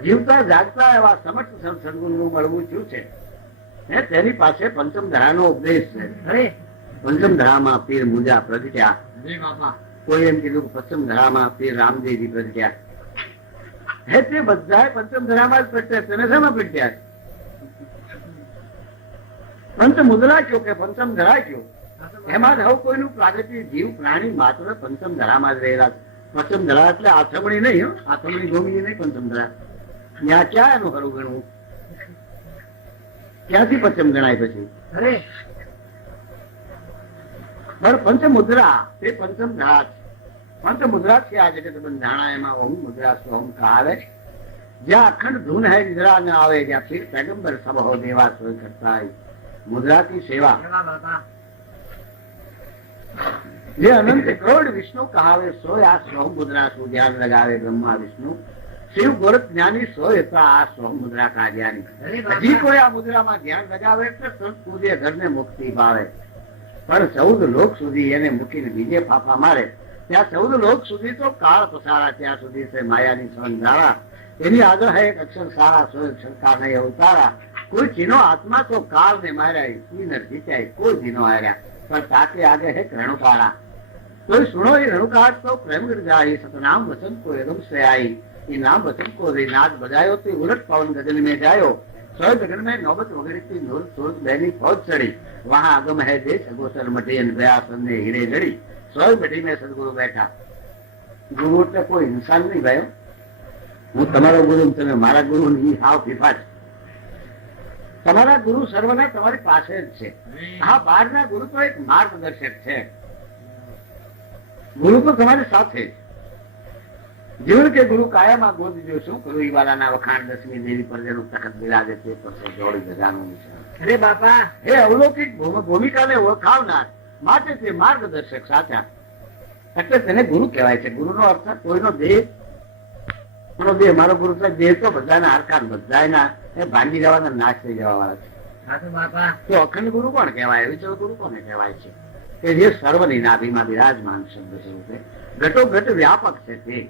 જીવતા જાગતા એવા સમર્થ સદગુરુનું મળવું થયું છે. તેની પાસે પંચમ ધરાનો ઉપદેશ છે. હરે પંચમ ધરામાં પીર મુંજા પ્રગટ્યા. હરે બાપા કોઈ એમ કીધું પંચમ ધરામાં પીર રામદેવજી પ્રગટ્યા. હે તે બધા પંચમ ધરામાં જ પ્રગટ્યા. તેને શેમાં પ્રગટ્યા? પંચ મુદ્રા કયો કે પંચમ ધરા કયો? એમાં હવે કોઈનું પ્રાગટ્ય જીવ પ્રાણી માત્ર પંચમ ધરામાં જ રહેલા. પંચમ ધરા એટલે આથમણી નહીં. આથમણી ભૂમિ નહીં પંચમ ધરા. ત્યાં ક્યાં એનું ખરું ગણવું? ક્યાંથી પંચમ ગણાય પછી? હરે પણ પંચમુદ્રા તે પંચમ ધરા છે. પંચમુદ્રા છે આ જગત બંધાણા. એમાં ઓમ મુદ્રા સોમ કહાવે. જ્યાં અખંડ ધૂન હૈ નિદ્રા ન આવે. જ્યાં ફિર पैगंबर सब हो देवा सोई करता है. मुद्रा की सेवा સેવા બાપા જે અનંત કરોડ વિષ્ણુ કહાવે સોય આ સોમ મુદ્રા સુ ધ્યાન લગાવે. બ્રહ્મા વિષ્ણુ શિવ ગોરખ જ્ઞાની સોય હતા આ સોમ મુદ્રા કા જ્ઞાની. હજી કોઈ આ મુદ્રામાં ધ્યાન લગાવે એટલે સંસ્કૃતિ ઘરને મુક્તિ પાવે. પણ 14 લોક સુધી એને મૂકીને બીજે ફાફા મારે ત્યાં 14 લોક સુધી તો કાળ પસારા. ત્યાં સુધી છે માયાની સંધારા. એની આગળ હે એક અક્ષર સારા સોય સરકાર નહીં અવતારા. કોઈ ચીનો આત્મા તો કાળ ને માર્યા. સુનર જીત્યા કોઈ જીનો હાર્યા. पर ताके आगे है रेणुकारा. कोई सुनो ये रेणुकाट तो प्रेम गिर जाए. सतनाम वचन को एकदम से आई. ये नाम वचन को नाद बजायो तो उलट पवन गगन में जायो. स्वर्ग गगन में नौबत वगैरह की नूर सूरत बहनी फौज चढ़ी. वहां आगम है देश अगोचर मटी बया ने हीरे जड़ी. स्वर्ग बेटी में सदगुरु बैठा. गुरु એટલે કોઈ ઇન્સાન નહીં ભાઈ. હું તમારો ગુરુ તમે મારા ગુરુ ની હાવ ફીફા છે. તમારા ગુરુ સર્વના તમારી પાસે જ છે. આ બહારના ગુરુ તો એક માર્ગદર્શક છે. ગુરુ તો તમારી સાથે જ. જીવન કે ગુરુ કાયામાં ગોદ જો શું કરું ઈ વાલાના વખાણ. 10મી દેવી પર જેનું તખત બિરાજે તે પર જોડી ગજાનું નિશાન. હરે બાપા હે અવલૌકિક ભૂમિકાને ઓળખાવનાર માટે તે માર્ગદર્શક સાચા. એટલે તેને ગુરુ કહેવાય છે. ગુરુનો અર્થ કોઈનો દેહ. મારો દેહ મારો ગુરુ તો દેહ તો બધાના હરખાન બધાના ભાંગી જવાના નાશ થઈ જવા વાળા છે. સાચું બાપા તો અખંડ ગુરુ કોણ કહેવાય? વિચળ ગુરુ કોને કહેવાય છે? કે જે સર્વની નાભીમાં બિરાજમાન શબ્દ સ્વરૂપે ઘટોઘટ વ્યાપક છે તે.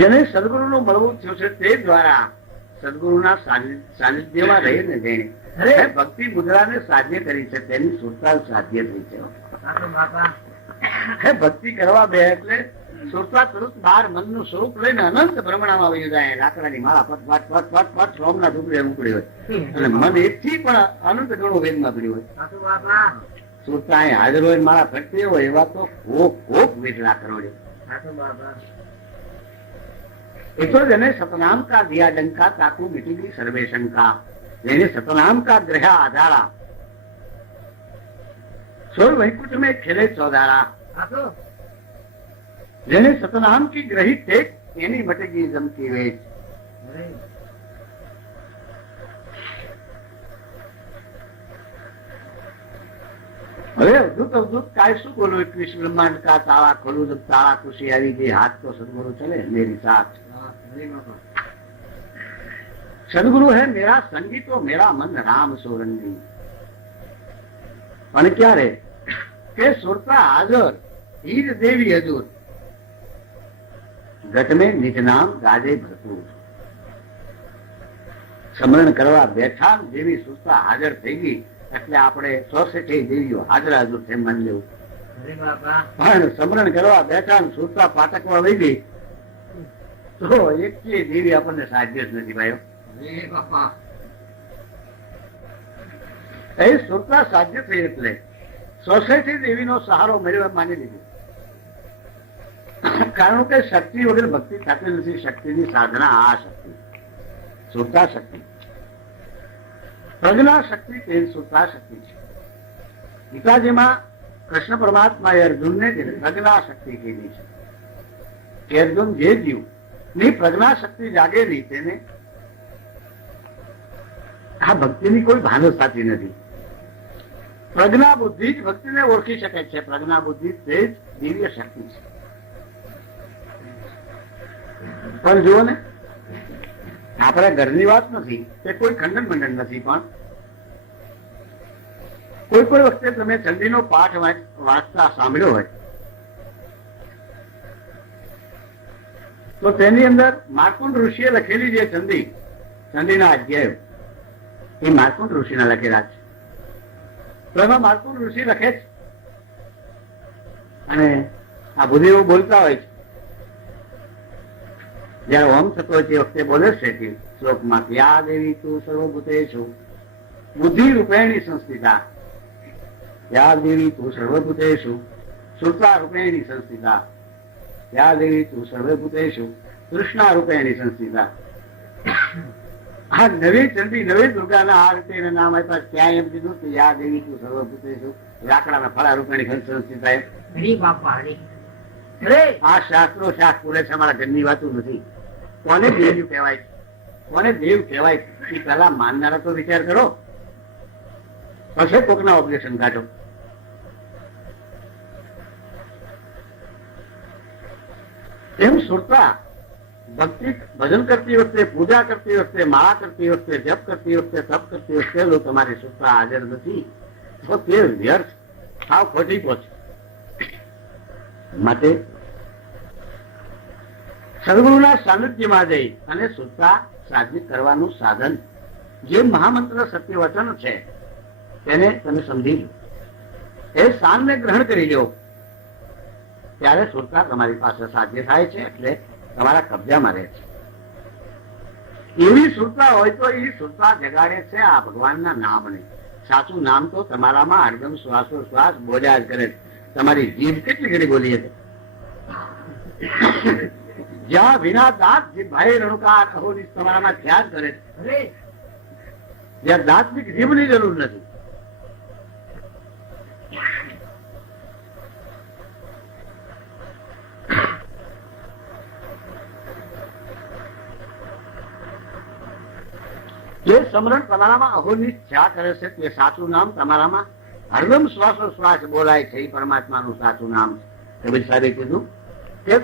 જેને સદગુરુનું મળવું થયું છે તે દ્વારા સદગુરુના સાનિધ્યમાં રહીને જેણે ભક્તિ મુદ્રાને સાધ્ય કરી છે તેની સુરતાલ સાધ્ય થઈ છે. સાચું બાપા. ભક્તિ કરવા બે એટલે સુરતા તરત બહાર મનનું સ્વરૂપ લઈને અનંત ભ્રમણામાં વહી જાય. લાકડાની માળા પટ પટ પટ પટ પટ રોમના ઢુકડે ઉપડી હોય અને મન એકથી પણ અનંત ગણું વેદમાં પડ્યું હોય. સાચું બાપા. સુરતા અહીં હાજર હોય માળા ફરતી હોય એવા તો કોક કોક વેદના કરોડે. સાચું બાપા. એ તો જેને સતનામ કા દિયા ડંકા તાકુ મિટી ગઈ સર્વે શંકા. જેને સતનામ કા ગ્રહ આધારા સોળ વૈકુંઠ में खेले चौधारा. સાચું. જેને સતનામ की ग्रहित टेक એની મટેગી જમતી વેચ. અરે હવે અવધૂત અવધૂત કાય શું બોલો. 21 બ્રહ્માંડ કા તાળા ખોલું જબ તાળા ખુશી આવી ગઈ હાથ તો સદગुरु चले मेरी साथ. હા, અરે બાપા. सदगुरु है मेरा संगी तो मेरा मन राम सोरंगी. પણ ક્યારે કે સુરતા હાજર હીર દેવી હજુર ઘટ में निज नाम गाजे भरपूर. સ્મરણ કરવા બેઠા દેવી સુરતા હાજર થઈ ગઈ એટલે આપણે 160 દેવીઓ હાજર હાજર છે માની લેવું. અરે બાપા. પણ સ્મરણ કરવા બેઠા સુરતા પાટકવા વહી ગઈ તો એક દેવી આપણને સાધ્ય જ નથી ભાઈઓ. અરે બાપા. એ સુરતા સાધ્ય થઈ એટલે 160 દેવીનો સહારો મેળવવા માની લીધું. કારણ કે શક્તિ વગર ભક્તિ થતી નથી. શક્તિની સાધના આ શક્તિ સુરતા શક્તિ. પ્રજ્ઞા શક્તિ તે સુરતા શક્તિ છે. ગીતાજીમાં કૃષ્ણ પરમાત્માએ અર્જુનને પ્રજ્ઞા શક્તિ કીધી છે કે અર્જુન જે જીવ ની પ્રજ્ઞા શક્તિ જાગેલી તેને આ ભક્તિની કોઈ ભાન સાચી નથી. પ્રજ્ઞા બુદ્ધિ જ ભક્તિને ઓળખી શકે છે. પ્રજ્ઞા બુદ્ધિ તે જ દિવ્ય શક્તિ છે. પણ જુઓ ને આપણા ઘરની વાત નથી કે કોઈ ખંડન મંડન નથી. પણ કોઈ કોઈ વખતે તમે ચંડીનો પાઠ વાંચતા સાંભળ્યો હોય તો તેની અંદર માર્કુંડ ઋષિએ લખેલી જે ચંડીના અધ્યાયો એ માર્કુંડ ઋષિના લખેલા છે. તો એમાં માર્કુંડ ઋષિ લખે છે અને આ ભૂદેવો બોલતા હોય છે. જયારે હોમ થતો હોય તે વખતે બોલે છે કે શ્લોકમાં યા દેવી તું સર્વભૂતેષુ બુદ્ધિ રૂપેણી સંસ્થિતા. યા દેવી તું સર્વભૂતેષુ શ્રુતા રૂપેણી સંસ્થિતા. યા દેવી તું સર્વભૂતેષુ કૃષ્ણા રૂપેણી સંસ્થિતા. આ નવી ચંડી નવી દુર્ગાના આ રીતે એના નામ આપ્યા. ક્યાં એમ કીધું કે યા દેવી તું સર્વભૂતેષુ લાકડાના ફળા રૂપેણી સંસ્થિતા. અરે બાપા. અરે અરે આ શાસ્ત્રો શાસ્ત્ર બોલે છે. અમારા ઘરની વાતો નથી. કોને દેવ કહેવાય છે? કોને દેવ કહેવાય એ પેલા માનનારા તો વિચાર કરો પછી કોકના ઓબ્જેક્શન કાઢો. એમ સુરતા ભક્તિ ભજન કરતી વખતે પૂજા કરતી વખતે માળા કરતી વખતે જપ કરતી વખતે તપ કરતી વખતે જો તમારી સુરતા હાજર નથી તો તે વ્યર્થ સાવ ખોટી પહોંચે. માટે સદગુરુના સાનિધ્યમાં જઈ અને સુરતા સાધિત કરવાનું સાધન જે મહામંત્ર સત્ય વચન છે તેને તમે સમજી લો. એ સાનને ગ્રહણ કરી લો ત્યારે સુરતા તમારી પાસે સાધ્ય થાય છે. એટલે તમારા કબજામાં રહે છે. એવી સુરતા હોય તો એ સુરતા જગાડે છે આ ભગવાનના નામને. સાચું નામ તો તમારામાં હરદમ શ્વાસોશ્વાસ બોલ્યા જ કરે. તમારી જીભ કેટલી ઘડી બોલી હતી. જ્યાં વિના દાંત ભાઈ રણુકાર અહોની તમારામાં થયા જ કરે. અરે જ્યાં દાંતની જીભની જરૂર નથી. જે સમરણ તમારામાં અહોનિશ થયા કરે છે તે સાચું નામ તમારામાં હરદમ શ્વાસોશ્વાસ બોલાય છે. એ પરમાત્માનું સાચું નામ છે. કબીર સાહેબે કીધું કે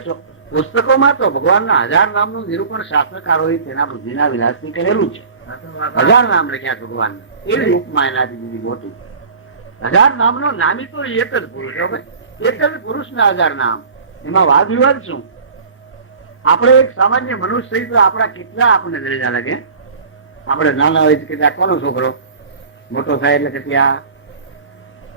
પુસ્તકોમાં તો ભગવાનના 1000 નામનું નિરૂપણ શાસ્ત્રકારોએ તેના બુદ્ધિના વિલાસથી કરેલું છે. સાચું બાપા 1000 નામ લખ્યા ભગવાન. એવી ઉપમા એનાથી બીજી મોટી. 1000 નામનો નામી તો એક જ પુરુષ. હવે એક જ પુરુષના 1000 નામ. એમાં વાદ વિવાદ શું? આપણે એક સામાન્ય મનુષ્ય છીએ તો આપણા કેટલા આપણને દરેજા લાગે. આપણે નાના હોય કે ત્યાં કોનો છોકરો, મોટો થાય એટલે કે ત્યાં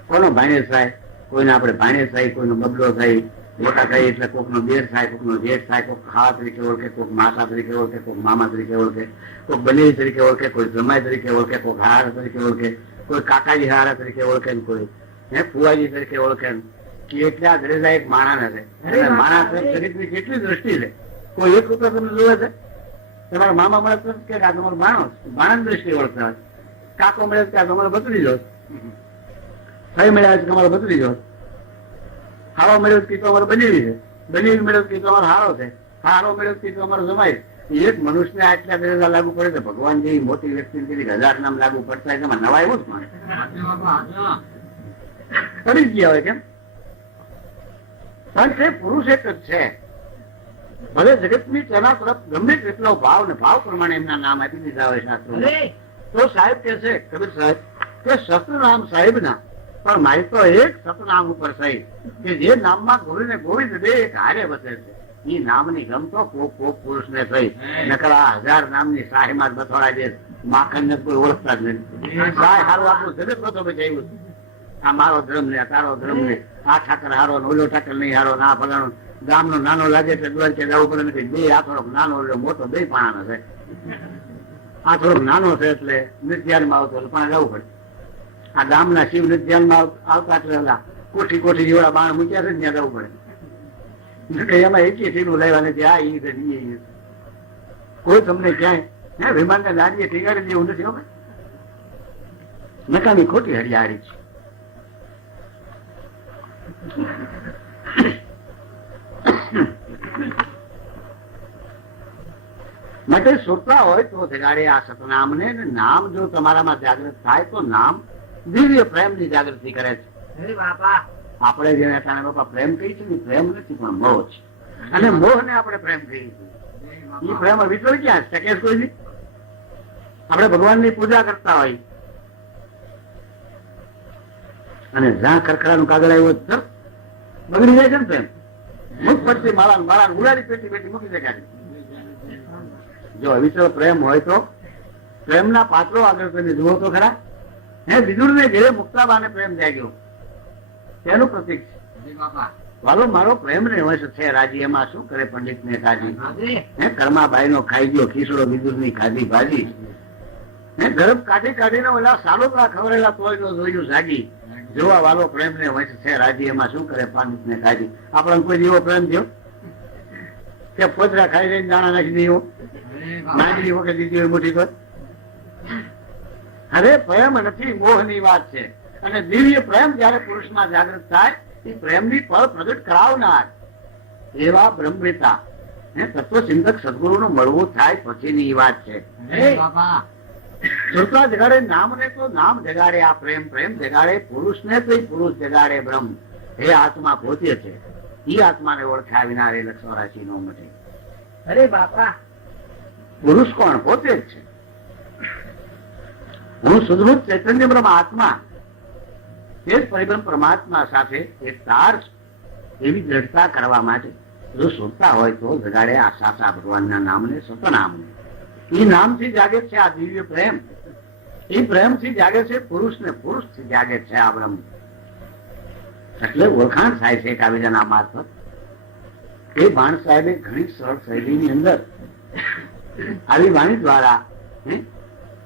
કોનો ભાણેજ થાય, કોઈને આપણે ભાણેજ થાય, કોઈનો બબલો થાય, મોટા થાય એટલે કોકનો દેર થાય, કોકનો જેઠ થાય, કોક ખાવા તરીકે ઓળખે, કોક માતા તરીકે ઓળખે, કોક મામા તરીકે ઓળખે, કોક બનેવી તરીકે ઓળખે, કોઈ જમાઈ તરીકે ઓળખે, કોક હાર તરીકે ઓળખે, કોઈ કાકાજી હારા તરીકે ઓળખે, કોઈ ફુવાજી તરીકે ઓળખે. કેટલા દરેજા એક માણસ છે. માણસ શરીરની કેટલી દ્રષ્ટિ છે. કોઈ એક રૂપિયા તમને જોવે છે. તમારા મામા મળે તો કે આ તમારો માણસ, માણસ દ્રષ્ટિ ઓળખતા હોય. કાકો મળે તો તમારો ભત્રીજો, ભાઈ મળ્યા તો તમારો ભત્રીજો, હારો મળ્યો તો અમારો બનેવી છે, બનેવી મળ્યો તો અમારો હારો છે, હારો મળ્યો તો અમારો જમાય. એક મનુષ્યને આટલા દરેજા લાગુ પડે તો ભગવાન જેવી મોટી વ્યક્તિ 1000 નામ લાગુ પડતા હોય એમાં નવા એવું જ માને સાચું બાપા પડી ગયા હોય. કેમ? પણ તે પુરુષ એક જ છે. ભલે જગતની તેના તરફ ગમે તેટલો ભાવ ને ભાવ પ્રમાણે એમના નામ આપી દીધા હોય શાસ્ત્રો. અરે તો સાહેબ કે છે કબીર સાહેબ કે સતનામ સાહેબ ના, પણ મારી તો એક સતનામ ઉપર સાહેબ કે જે નામમાં ગોવિંદ ને ગોવિંદ બે એક હારે વસે છે. એ નામની ગમતો કોક કોક પુરુષ ને થઈ. નકર આ 1000 નામની શાહીમાં બથોડા દે. માખણ ને કોઈ ઓળખતા જ નથી. શાહ હારું આપણું જગત બધો બચાવ્યું. આ મારો ધર્મ ને, આ તારો ધર્મ ને, આ ઠાકર હારો ને ઓલો ઠાકર નહીં હારો ને, આ ફલાણો ગામનો નાનો લાગે એટલે દ્વારકે જવું પડે નથી. બે આ થોડોક નાનો એટલે મોટો બે પાણાનો છે. આ થોડોક નાનો છે એટલે નૃત્યાનમાં આવતો એટલે પણ જવું પડે. આ ગામના શિવ નૃત્યાનમાં આવતા એટલે કોઠી કોઠી જેવડા બાણ મૂક્યા છે ત્યાં જવું પડે. એમાં એકી ટીલું લેવા નથી. આ ઈ કોઈ તમને ક્યાંય વિમાન ને લાડીએ ઠીકાડી દેવું નથી. હવે નકામી ખોટી હરિયાળી છે. માટે શ્રોતા હોય તો જગાડે આ સતનામને. નામ જો તમારામાં જાગૃત થાય તો નામ દિવ્ય પ્રેમની જાગૃતિ કરે છે. અરે બાપા આપણે જેને કારણે બાપા પ્રેમ કહી છે પ્રેમ નથી પણ મોહ છે. અને મોહ ને આપણે પ્રેમ કહી છે. એ પ્રેમ વિચળ ક્યાં છે કે કોઈ નહીં. આપણે ભગવાનની પૂજા કરતા હોય અને જ્યાં કરકરાનું કાગળ આવ્યો તો બગડી જાય છે ને પ્રેમ. મુખ પડતી માળા ઉડાડી પેટી પેટી મૂકી દે. જો અવિચળ પ્રેમ હોય તો પ્રેમના પાત્રો આગળ કરીને જુઓ તો ખરા. વિદુર ને ઘેરે મુક્તાબાને પ્રેમ જાગ્યો તેનું પ્રતીક છે. અરે બાપા વાલો મારો પ્રેમ ને વશ છે રાજી, એમાં શું કરે પંડિત ને કાજી. અરે કર્માબાઈ નો ખાઈ ગયો ખીસડો વિદુર ની ખાધી ભાજી. ગરબ કાઢી કાઢીને ઓલા સાલોતરા ખવરેલા તોય નો જોયું જાગી. જોવા વાલો પ્રેમ ને વશ છે રાજી, એમાં શું કરે પંડિત ને કાજી. આપણને કોઈ જેવો પ્રેમ થયો કે પોતરા ખાઈ રહીને દાણા નાખી દે નાગરી વખત દીધી હોય મોટી તો. અરે પ્રેમ નથી, મોહ ની વાત છે. અને દિવ્ય પ્રેમ જયારે પુરુષમાં જાગૃત થાય એ પ્રેમની ફળ પ્રગટ કરાવનાર એવા બ્રહ્મવેતા તત્વચિંતક સદગુરુનું મળવું થાય પછીની વાત છે. અરે બાપા શ્રોતા જગાડે નામ ને તો નામ જગાડે આ પ્રેમ, પ્રેમ જગાડે પુરુષ ને તો પુરુષ જગાડે બ્રહ્મ. એ આત્મા પોતે છે. એ આત્માને ઓળખ્યા વિના રે લક્ષરાશી નો મટે. અરે બાપા પુરુષ કોણ? પોતે જ છે. હું સુદૃઢ ચૈતન્ય બ્રહ્મ આત્મા તે જ પરિબ્રહ્મ પરમાત્મા સાથે એક તાર છે. એવી દ્રઢતા કરવા માટે જો શોધતા હોય તો જગાડે આ સાચા ભગવાનના નામને, સતનામને. એ નામથી જાગે છે આ દિવ્ય પ્રેમ. એ પ્રેમથી જાગે છે પુરુષ ને પુરુષથી જાગે છે આ બ્રહ્મ. એટલે ઓળખાણ થાય છે કાવ્યના મારફત. એ ભાણ સાહેબે ઘણી સરળ શૈલીની અંદર આવી વાણી દ્વારા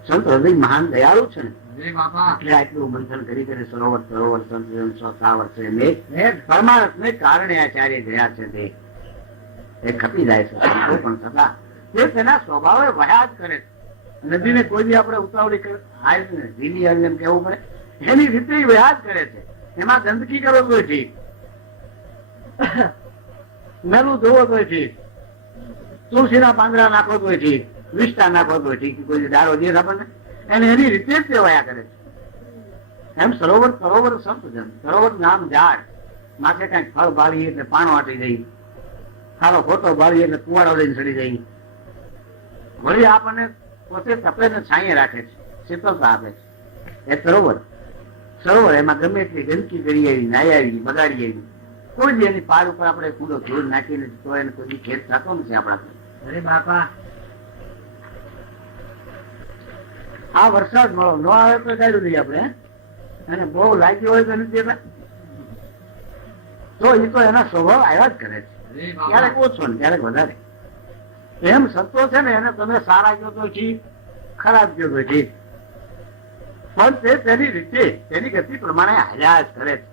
સંત હૃદય મહાન દયાળુ છે ને અરે બાપા એટલે આટલું મંથન કરી કરી સરોવર સરોવર સંત 100 વર્ષે મેઘ પરમાર્થને કારણે આચાર્ય ગયા છે તે એ ખપી જાય છે સંતો પણ છતાં તે તેના સ્વભાવે વહ્યા જ કરે છે. નદીને કોઈ બી આપણે ઉતાવળી ઢીલી આવી એમ કેવું પડે, એની રીતે ઈ વહ્યા જ કરે છે. એમાં ગંદકી કરો તો ઠીક, મેલું ધોવો તો ઠીક, તુલસીના પાંદડા નાખો તો ઠીક, વિષ્ટા નાખો તો ઠીક, કોઈ દારો દે આપણને એને એની રીતે જ તે વહ્યા કરે છે. એમ સરોવર સરોવર સંતજન, સરોવર નામ ઝાડ, માથે કઈક ફળ બાળીએ એટલે પાણો આટી જાય, ખારો ખોટો બાળીએ એટલે કુવાડો લઈને ચડી જાય. વળી આપણને પોતે તપે ને છાંયે રાખે છે, શીતળતા આપે છે. એ સરોવર સરોવર એમાં ગમે એટલી ગંદકી કરી આવી, નાઈ આવી, બગાડી આવી, કોઈ દી એની પાર ઉપર આપણે કૂડો ધૂળ નાખીને તો એને કોઈ ખેત થતો નથી આપણાથી. અરે બાપા આ વરસાદ મળો ન આવે તો કાઢ્યું નહીં આપણે, અને બહુ લાગ્યો હોય તો નથી દેતા, તો એ તો એના સ્વભાવ આવ્યા જ કરે છે, અરે ક્યારેક બાપા ઓછો ને ક્યારેક વધારે. એમ સંતો છે ને એને તમે સારા કહો તો ઠીક, ખરાબ કહો તો ઠીક, પણ તે તેની રીતે તેની ગતિ પ્રમાણે હાલ્યા જ કરે છે.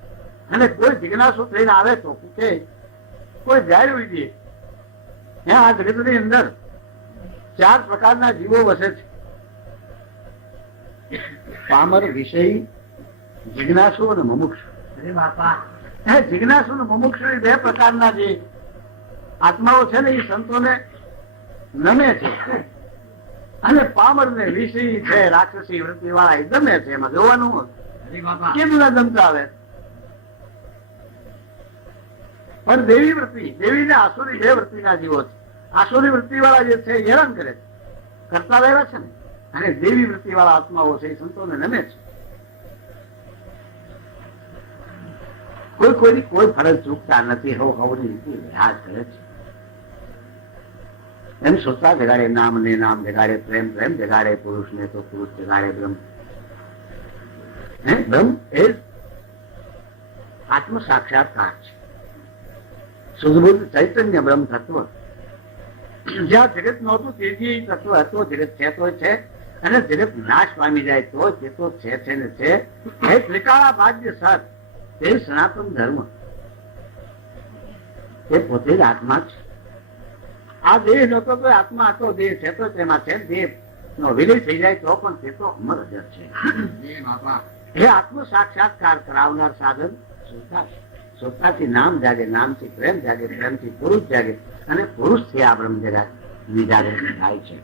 અને કોઈ જિજ્ઞાસુ થઈને આવે તો પૂછે, કોઈ જાય હોય દે. આ જગતની અંદર 4 પ્રકારના જીવો વસે છે: પામર, વિષય, જિજ્ઞાસુ અને મુમુક્ષુ. અરે બાપા એ જિજ્ઞાસુ અને મુમુક્ષુ એ 2 પ્રકારના જે આત્માઓ છે ને એ સંતોને નમે છે, અને પામર ને વિષય છે, રાક્ષસી વૃત્તિ વાળા એ ગમે છે. એમાં જોવાનું અરે બાપા કેમ ના ગમતા આવે. પણ દેવી વૃત્તિ, દેવી ને આસુરી 2 વૃત્તિના જીવો છે. આસુરી વૃત્તિ વાળા જે છે એ હેરાન કરે છે, કરતા રહેલા છે ને, અને દેવી વૃત્તિ વાળા આત્માઓ છે એ સંતોને નમે છે. કોઈની કોઈ ફરજ ચૂકતા નથી, હવની રીતે યાદ કરે છે. એમ સોચતા જગાડે નામ ને નામ જગાડે, પ્રેમ પ્રેમ જગાડે, પુરુષ ને તો પુરુષ જગાડે બ્રહ્મ. બ્રહ્મ એ આત્મ સાક્ષાત્કાર છે, શુદ્ધ ચૈતન્ય બ્રહ્મ તત્વ. જ્યાં જગત નહોતું તેથી તત્વ હતો, જગત છે તો છે, અને જગત નાશ પામી જાય તો તે તો છે ને છે. એ ત્રિકાળા ભાગ્ય સત, તે સનાતન ધર્મ, એ પોતે જ આત્મા છે. આ દેહ નતો તો આત્મા હતો, દેહ છે તો તેમાં છે. દેહ નો વિલય થઈ જાય તો પણ તે તો અમર જ છે. અરે બાપા એ આત્મ સાક્ષાત્કાર કરાવનાર સાધન શ્રદ્ધા છે. શ્રદ્ધાથી નામ જાગે, નામથી પ્રેમ જાગે, પ્રેમથી પુરુષ જાગે, અને પુરુષથી આ બ્રહ્મ જગત વિજાગૃત થાય છે.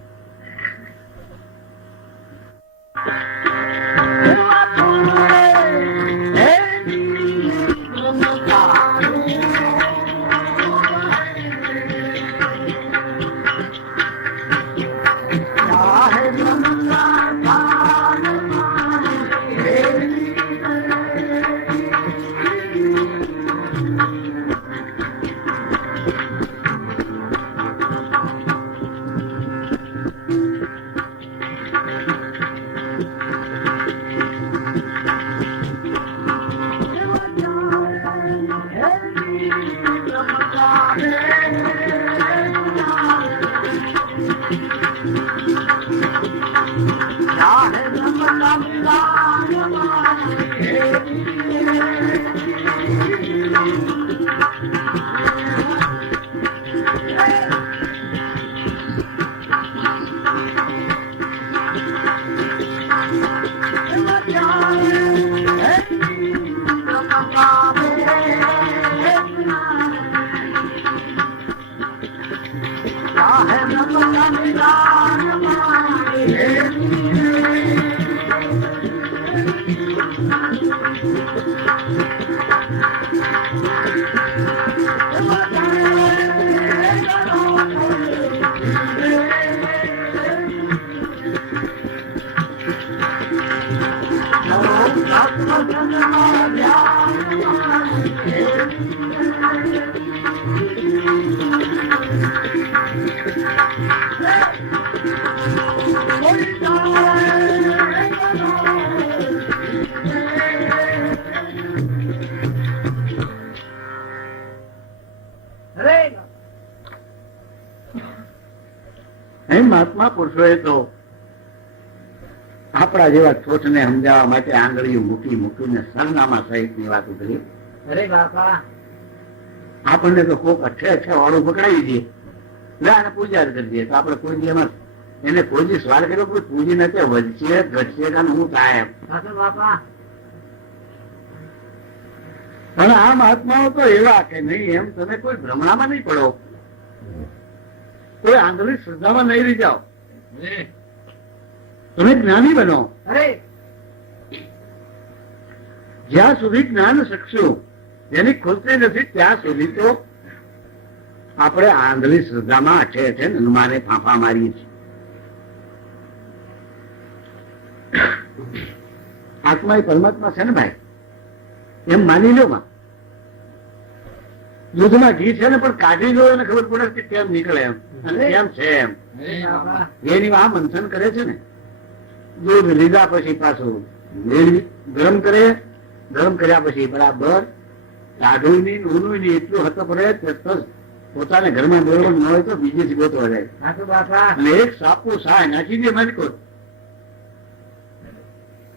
મહાત્મા પુરુષોએ તો આપણા જેવા ઠોઠને સમજાવવા માટે આંગળીઓ મૂકીને સરનામા સહિતની વાતો કરી. અરે બાપા આપણને તો કોક અઠે વાળું પકડાવી દે, લે આને પૂજા જ કરી દે, તો આપણે કોઈ દી એમાં એને કોઈ દી સવાલ કર્યો કોઈ પૂજી નથી વધશે ઘટશે કાને હું થાય એમ. સાચું બાપા પણ આ મહાત્માઓ તો એવા કે નહીં એમ તમે કોઈ ભ્રમણામાં નહીં પડો, કોઈ આંધળી શ્રદ્ધામાં નહીં રહી જાઓ, તમે જ્ઞાની બનો. અરે જ્યાં સુધી જ્ઞાન શકશું જેની ખુલતી નથી ત્યાં સુધી તો આપણે આંધળી શ્રદ્ધામાં અઠે હનુમાને ફાંફા મારીએ છીએ. આત્મા એ પરમાત્મા છે ને ભાઈ, એમ માની લો માં. દૂધમાં ઘી છે ને પણ કાઢી લો એને ખબર પડે કે કેમ નીકળે એમ અને કેમ છે એમ. એની આ મંથન કરે છે ને, દૂધ લીધા પછી પાછું ગરમ કરે, ગરમ કર્યા પછી બરાબર ટાઢું નહીં ઊનું નહીં એટલું હતો પડે પોતાને ઘરમાં મેળવવું ન હોય તો બીજે ગોતવા જાય. સાચું બાપા અને એક સાપુ સાય નાખી દે મારી કોટ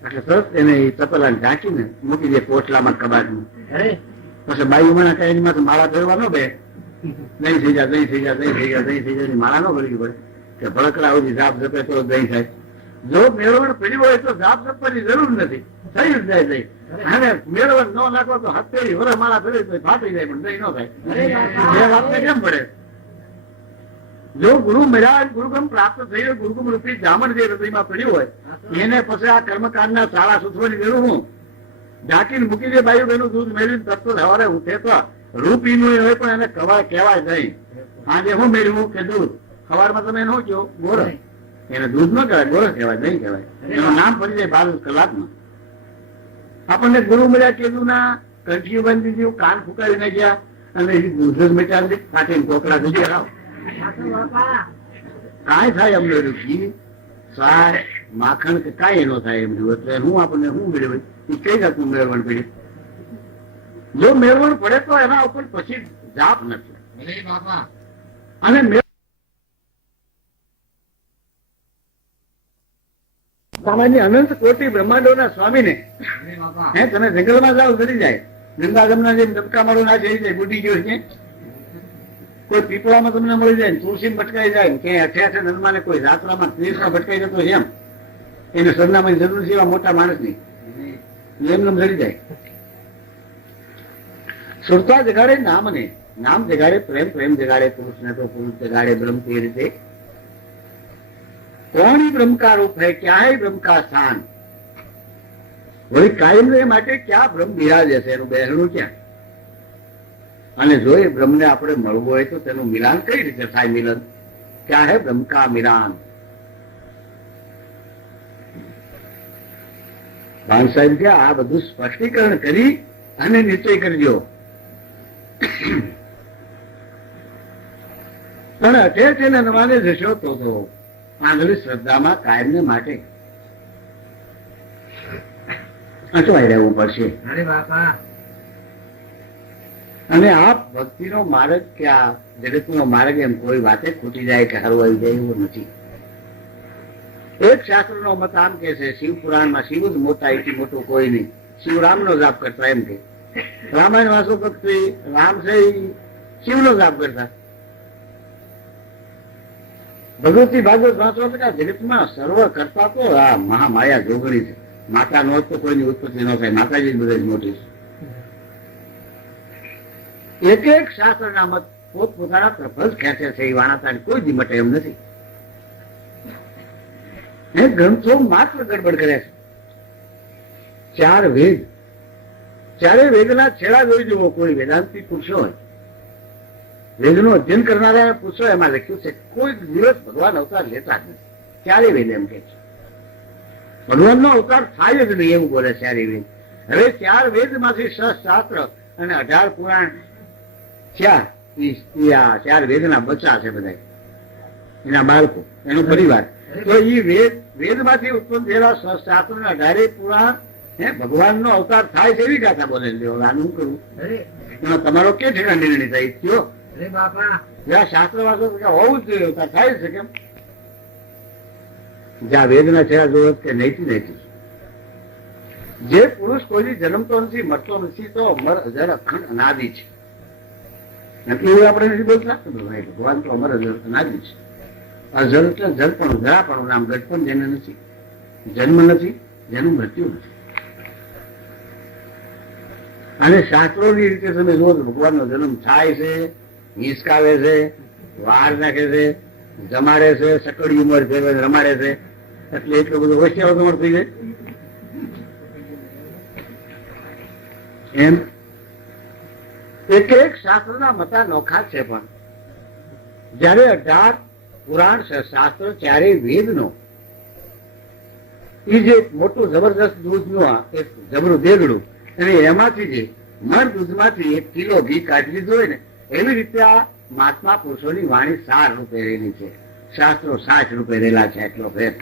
એટલે સરસ એને તપેલા ઢાંકીને મૂકી દે પોટલામાં કબાટમાં. અરે પછી બાઈ ઉમણા કઈ એની માથે માળા ફેરવા ન બે, દહીં થઈ જાય દહીં થઈ જાય દહીં થઈ જાય દહીં થઈ જાય માળા ન ભરવી પડે કે ભડકડા સુધી ઝાપ ઝપે તો દહીં થાય. જો મેળવણ પડી હોય તો ઝાપ ઝપવાની જરૂર નથી, થઈ જ જાય દહીં. અને મેળવણ ન નાખો તો હત્તેરી વરસ માળા ફેરવી તો ફાટી જાય પણ દહીં ન થાય. બે વાતને કેમ પડે? જો ગુરુ મળ્યા ગુરુગમ પ્રાપ્ત થઈ હોય, ગુરુગમ રૂપી જામણ જે હૃદયમાં પડ્યું હોય એને પછી આ કર્મકાંડના શાળા સૂચવાની જરૂર હું ઢાંકીને મૂકી દે. બાયું બેનું દૂધ મેળવીને તરતો સવારે ઉઠે તો રૂપીનું હોય પણ એને કહેવાય નહીં. આજે હું મેળવું કે દૂધ, સવારમાં તમે એનું કહો ગોરસ, એને દૂધ ન કહેવાય ગોરસ કહેવાય, નહીં કહેવાય. એનું નામ પડી જાય 12 કલાકમાં. આપણને ગુરુ મળ્યા કીધું ના કંઠીઓ બાંધી દીધું, કાન ફૂંકાવી નાખ્યા અને દૂધ જ મેટાડી દે, ફાટીને કોકડા દૂધી હરાવ. સાચું બાપા કાંઈ થાય અમને ઘી સાય માખણ કે કાંઈ એનો થાય એમ જોયું એટલે હું આપણને શું મેળવે એ કઈ જાતનું મેળવણ પડે. જો મેળવણ પડે તો એના ઉપર પછી જાપ નથી. અરે બાપા અને સામાન્ય અનંત કોટી બ્રહ્માંડોના સ્વામીને અરે બાપા હે તમે જંગલમાં જાઓ ચડી જાય, ગંગાજમના જેમ ડબકા મારો ના જઈ જાય બુડી ગયો છે, કોઈ પીપળામાં તમને મળી જાય, તુલસી ભટકાઈ જાય કે અઠે હનુમાને કોઈ રાત્રામાં ત્રીસમાં ભટકાઈ જતો એમ એને સરનામાની જરૂર છે એવા મોટા માણસની એમને જડી જાય. સુરતા જગાડે નામને, નામ જગાડે પ્રેમ, પ્રેમ જગાડે પુરુષને તો પુરુષ જગાડે બ્રહ્મ. તે રીતે કોણ બ્રહ્મ કા રૂપ હૈ, ક્યાં હૈ બ્રહ્મ કા સ્થાન. વળી કાયમ એ માટે ક્યાં બ્રહ્મ બિરાજે છે, એનું બહેરણું ક્યાં. અને જો એ બ્રહ્મને આપણે મળવું હોય તો તેનું મિલાન કઈ રીતે થાય? મિલન ક્યાં હે બ્રહ્મ કા મિલાન. ભાન સાહેબ કે આ બધું સ્પષ્ટીકરણ કરી અને નિશ્ચય કરજો. પણ અઠે નવાને જશો તો આંધળી શ્રદ્ધામાં કાયમને માટે અટવાઈ રહેવું પડશે. અરે બાપા અને આ ભક્તિનો માર્ગ કે આ જગતનો માર્ગ એમ કોઈ વાતે ખૂટી જાય કે હરવાઈ જાય એવું નથી. એક શાસ્ત્રનો મત આમ કે છે, શિવ પુરાણમાં શિવ જ મોટા, એથી મોટું કોઈ નહીં. શિવરામનો જાપ કરતા એમ કે રામાયણ વાંચો ભક્તિ રામ છે શિવનો જાપ કરતા. ભગવતી ભાગવત વાંચો જગતમાં સર્વ કરતા તો આ મહામાયા જોગણી છે. માતા નો તો કોઈની ઉત્પત્તિ ન થાય, માતાજી બધા જ મોટી છે. એક એક શાસ્ત્રના મત પોતપોતાના તરફ જ ખેંચે છે, એ વાણાતાની કોઈ દી મટે એમ નથી. એ ગ્રંથો માત્ર ગડબડ કરે છે. 4 વેદ, 4 વેદના છેડા જોઈ જુઓ. કોઈ વેદાંતિ પુરુષો હોય, વેદનું અધ્યયન કરનારા પુરુષો એમાં લખ્યું છે કોઈ દિવસ ભગવાન અવતાર લેતા જ નથી. 4 વેદ એમ કે છે ભગવાનનો અવતાર થાય જ નહીં એવું બોલે 4 વેદ. હવે 4 વેદ માંથી 6 શાસ્ત્ર અને 18 પુરાણ થયા. 4 વેદના બચ્ચા છે બધા, એના બાળકો, એનો પરિવાર. તો એ વેદ માંથી ઉત્પન્ન થયેલા 6 શાસ્ત્ર અને 18 પુરાણ ભગવાનનો અવતાર થાય છે એવી ગાથા બોલે. આનું કરવું એમાં તમારો કે ઠેકા નિર્ણય થાય થયો? અરે બાપા શાસ્ત્ર વાંચો હોવું જ જોઈએ, અવતાર થાય છે કેમ? જ્યાં વેદના છે આ જોવે કે નહીથી નહીથી. જે પુરુષ કોઈ જન્મતો નથી, મરતો નથી, તો અમર અજર અખંડ અનાદિ છે. એટલે એવું આપણે નથી બોલતા, ભગવાન તો અમર અજર અનાદિ છે. અજર એટલે જળ પણ જરા પણ નામ ગઢ પણ જેને નથી, જન્મ નથી, જેનું મૃત્યુ નથી. અને શાસ્ત્રોની રીતે તમે જુઓ તો ભગવાનનો જન્મ થાય છે, હિંચકાવે છે, વાર નાખે છે, જમાડે છે, સકડી ઉંમર છે, રમાડે છે, એટલે એટલો બધો હોશિયાર ઉંમર થઈ જાય એમ. એક એક શાસ્ત્રના મતા નોખા છે, પણ જયારે 18 પુરાણ શાસ્ત્ર ચારે વેદનો એ જે મોટું જબરદસ્ત દૂધનું એક જબરું દેગડું, અને એમાંથી જે મર દૂધમાંથી 1 કિલો ઘી કાઢી લીધું હોય ને, એવી રીતે આ મહાત્મા પુરુષોની વાણી સાર રૂપે રહેલી છે, શાસ્ત્રો 60 રૂપે રહેલા છે. એટલો ફેર.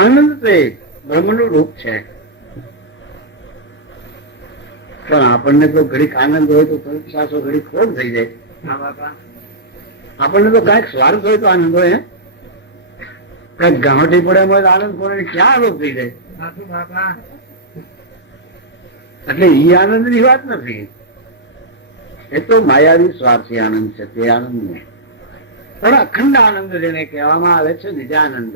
આનંદ તે બ્રહ્મનું રૂપ છે, પણ આપણને તો ઘડીક આનંદ હોય તો પરીક્ષાસો ઘડીક ખોટ થઈ જાય. આપણને તો કઈક સ્વાર્થ હોય તો આનંદ હોય, કઈક ગાંઠી પડે હોય તો આનંદ પડે, ક્યાં રોગ થઈ જાય. એટલે ઈ આનંદ ની વાત નથી, એ તો માયાવી સ્વાર્થી આનંદ છે. તે આનંદ નહીં, પણ અખંડ આનંદ જેને કહેવામાં આવે છે, નિજાનંદ,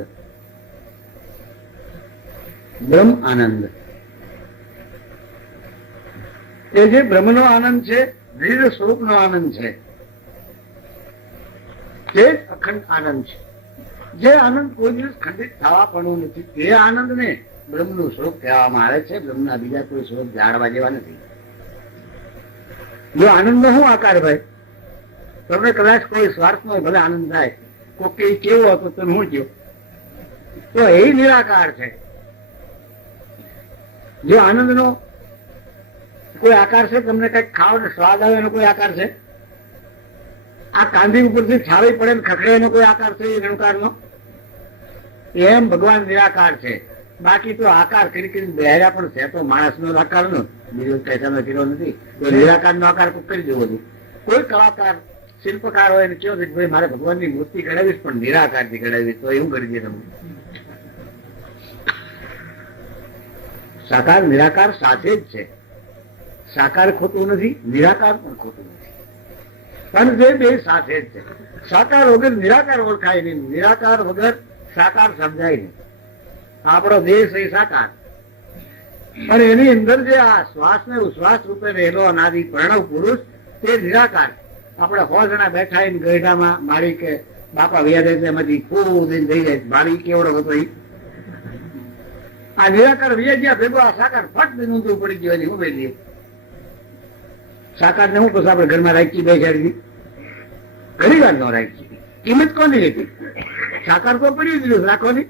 બ્રહ્મ આનંદ. એ જે બ્રહ્મનો આનંદ છે, નિજ સ્વરૂપનો આનંદ છે, તે જ અખંડ આનંદ છે. જે આનંદ કોઈ દિવસ ખંડિત થવા પણ નથી, તે આનંદને બ્રહ્મનું સ્વરૂપ કહેવામાં આવે છે. બ્રહ્મના બીજા કોઈ સ્વરૂપ જાણવા જેવા નથી. જો આનંદનો શું આકાર ભાઈ, તમને કદાચ કોઈ સ્વાર્થનો ભલે આનંદ થાય, કોઈ કેવો હતો તમે શું કહ્યું, તો એ નિરાકાર છે. જો આનંદનો કોઈ આકાર છે, તમને કઈક ખાવ ને સ્વાદ આવે એનો કોઈ આકાર છે? આ કાંદી ઉપરથી છાવી પડે ને ખખડે એનો કોઈ આકાર છે એ રણકારનો? એમ ભગવાન નિરાકાર છે. બાકી તો આકાર કરી કરીને બેહર્યા પણ છે તો માણસનો આકાર નો, બીજો કઈ તમે કીધો નથી. તો નિરાકાર નો આકાર કોઈ કરી દેવો જોઈએ. કોઈ કલાકાર શિલ્પકાર હોય ને કેવો ભાઈ મારે ભગવાનની મૂર્તિ ઘડાવીશ પણ નિરાકાર થી ઘડાવીશ, તો એવું કરી દે તમે. સાકાર નિરાકાર સાથે જ છે. સાકાર ખોટું નથી, નિરાકાર પણ ખોટું નથી, પણ જે બે સાથે જ છે. સાકાર વગર નિરાકાર ઓળખાય નહીં, નિરાકાર વગર સાકાર સમજાય નહીં. આપણો દેશ એ સાકાર, પણ એની અંદર જે આ શ્વાસ ને ઉશ્વાસ રૂપે રહેલો અનાદિ પ્રણવ પુરુષ તે નિરાકાર. આપણે 100 જણા બેઠા એને ગયઢામાં મારી કે બાપા વ્યાજે એમાંથી ખૂબ થઈ જાય, મારી કેવડો હતો એ. આ નિરાકાર વ્યાજ્યા ભેગો આ સાકાર ફટ દઈને ઊંધું પડી ગયો એની ઉભે દઈએ. સાકાર ને હું પછી આપણે ઘરમાં રાખી બેસાડી ઘણી વાર ન રાખી, કિંમત કોની હતી? સાકાર તો પડી દીધું રાખવાની.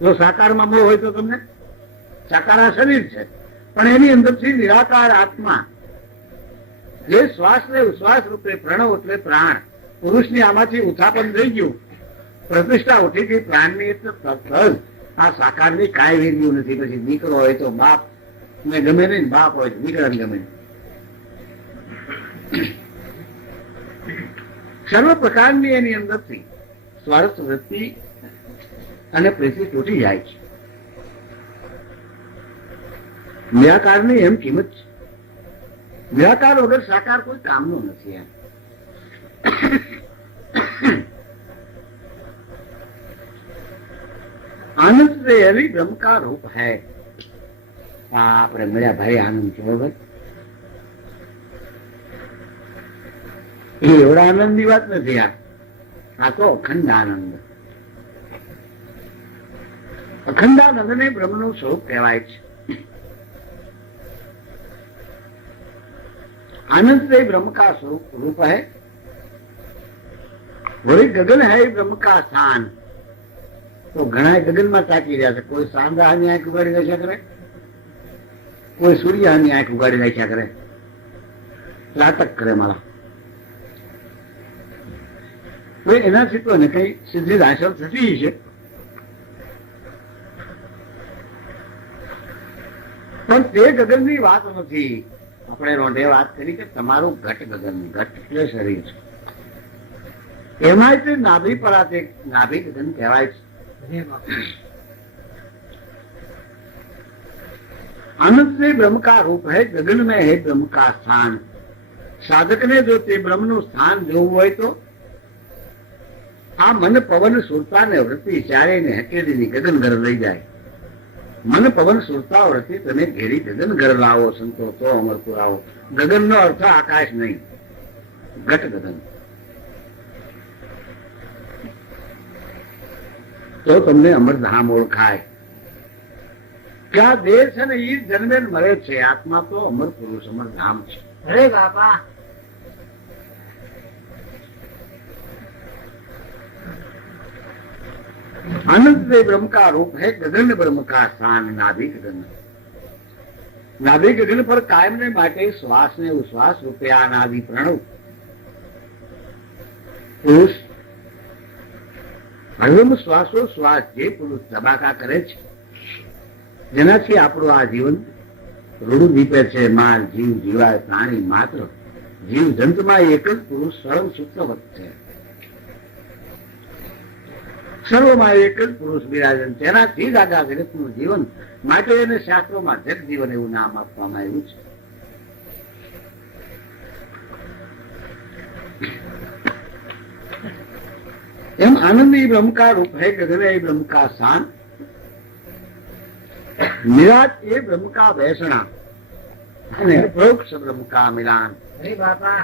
જો સાકારમાં મોહ હોય તો તમને સાકાર આ શરીર છે, પણ એની અંદરથી નિરાકાર આત્મા જે શ્વાસ ને ઉશ્વાસ રૂપે પ્રણવ એટલે પ્રાણ પુરુષની આમાંથી ઉત્થાપન થઈ ગયું, પ્રતિષ્ઠા ઉઠી ગઈ પ્રાણની, એટલે તરત જ આ સાકારની કાંઈ વેલ્યુ નથી. પછી દીકરો હોય તો બાપ ને ગમે નહીં, બાપ હોય તો દીકરાને ગમે નહીં. સર્વ પ્રકારની એની અંદરથી સ્વાર્થ વૃત્તિ અને પ્રીતિ તૂટી જાય છે. નિરાકારની એમ કિંમત છે. નિરાકાર વગર સાકાર કોઈ કામનો નથી. એમ આનંદ से हरि ब्रह्म का रूप है. આપણે મળ્યા ભાઈ આનંદ છે બરોબર. એ એવડા આનંદ ની વાત નથી. આ તો અખંડ આનંદ. અખંડાનંદ ને બ્રહ્મનું સ્વરૂપ કહેવાય છે. आनंद से ब्रह्म का स्वरूप रूप है. वही गगन है ब्रह्म का स्थान. तो घना गगन में ताकी રહ્યા છે. કોઈ સાંધાની આંખ ઉગાડી રાખ્યા કરે, કોઈ સૂર્યની આંખ ઉગાડી રાખ્યા કરે, ત્રાટક કરે મારા. કોઈ એનાથી તો કઈ સિદ્ધિ હાંસલ થતી છે, પણ તે ગગનની વાત નથી. આપણે રોંઢે વાત કરી કે તમારું ઘટ ગગન, ઘટ એટલે શરીર છે. એમાં તે નાભી પરાતે નાભી ગગન કહેવાય છે. आनंद से ब्रह्म का रूप है, गगन में है ब्रह्म का स्थान. साधक ने जो ते ब्रह्म નું સ્થાન જોવું હોય તો આ મન પવન સુરતા ને વૃત્તિ ચારેયને હકેલીની ગગન ઘર લઈ જાય. મન પવન સુરતા વૃત્તિ તમે ઘેરી ગગન ઘર લાવો સંતો તો અમરપુર આવો. ગગન નો અર્થ આકાશ નહીં, ઘટ ગગન. તો તમને અમરધામ ઓળખાય. કે આ દેહ છે ને એ જન્મે મરે છે, આત્મા તો અમર પુરુષ અમરધામ છે. અરે બાપા आनंद से ब्रह्म का रूप है, गगन ब्रह्म का स्थान. नाभि गगन. नाभि गगन पर कायम ने માટે શ્વાસ ને ઉશ્વાસ રૂપે અનાદિ પ્રણવ પુરુષ હળવમ શ્વાસો શ્વાસ જે પુરુષ ધબાકા કરે છે, જેનાથી આપણું આ જીવન રૂડું દીપે છે. માલ જીવ જીવાય પ્રાણી માત્ર જીવ જંતુમાં એક જ પુરુષ સરળ સૂત્રવત છે. સર્વમાં એક જ પુરુષ બિરાજન. તેનાથી જ આખા જગતનું જીવન. માટે એને શાસ્ત્રોમાં જગ જીવન એવું નામ આપવામાં આવ્યું છે. એમ આનંદી બ્રહ્મ કા રૂપ है, गगन है ब्रह्म का स्थान. निराज ये ब्रह्म का वैषणा અને પ્રોક્ષ બ્રહ્મ કા મિલાન. અરે બાપા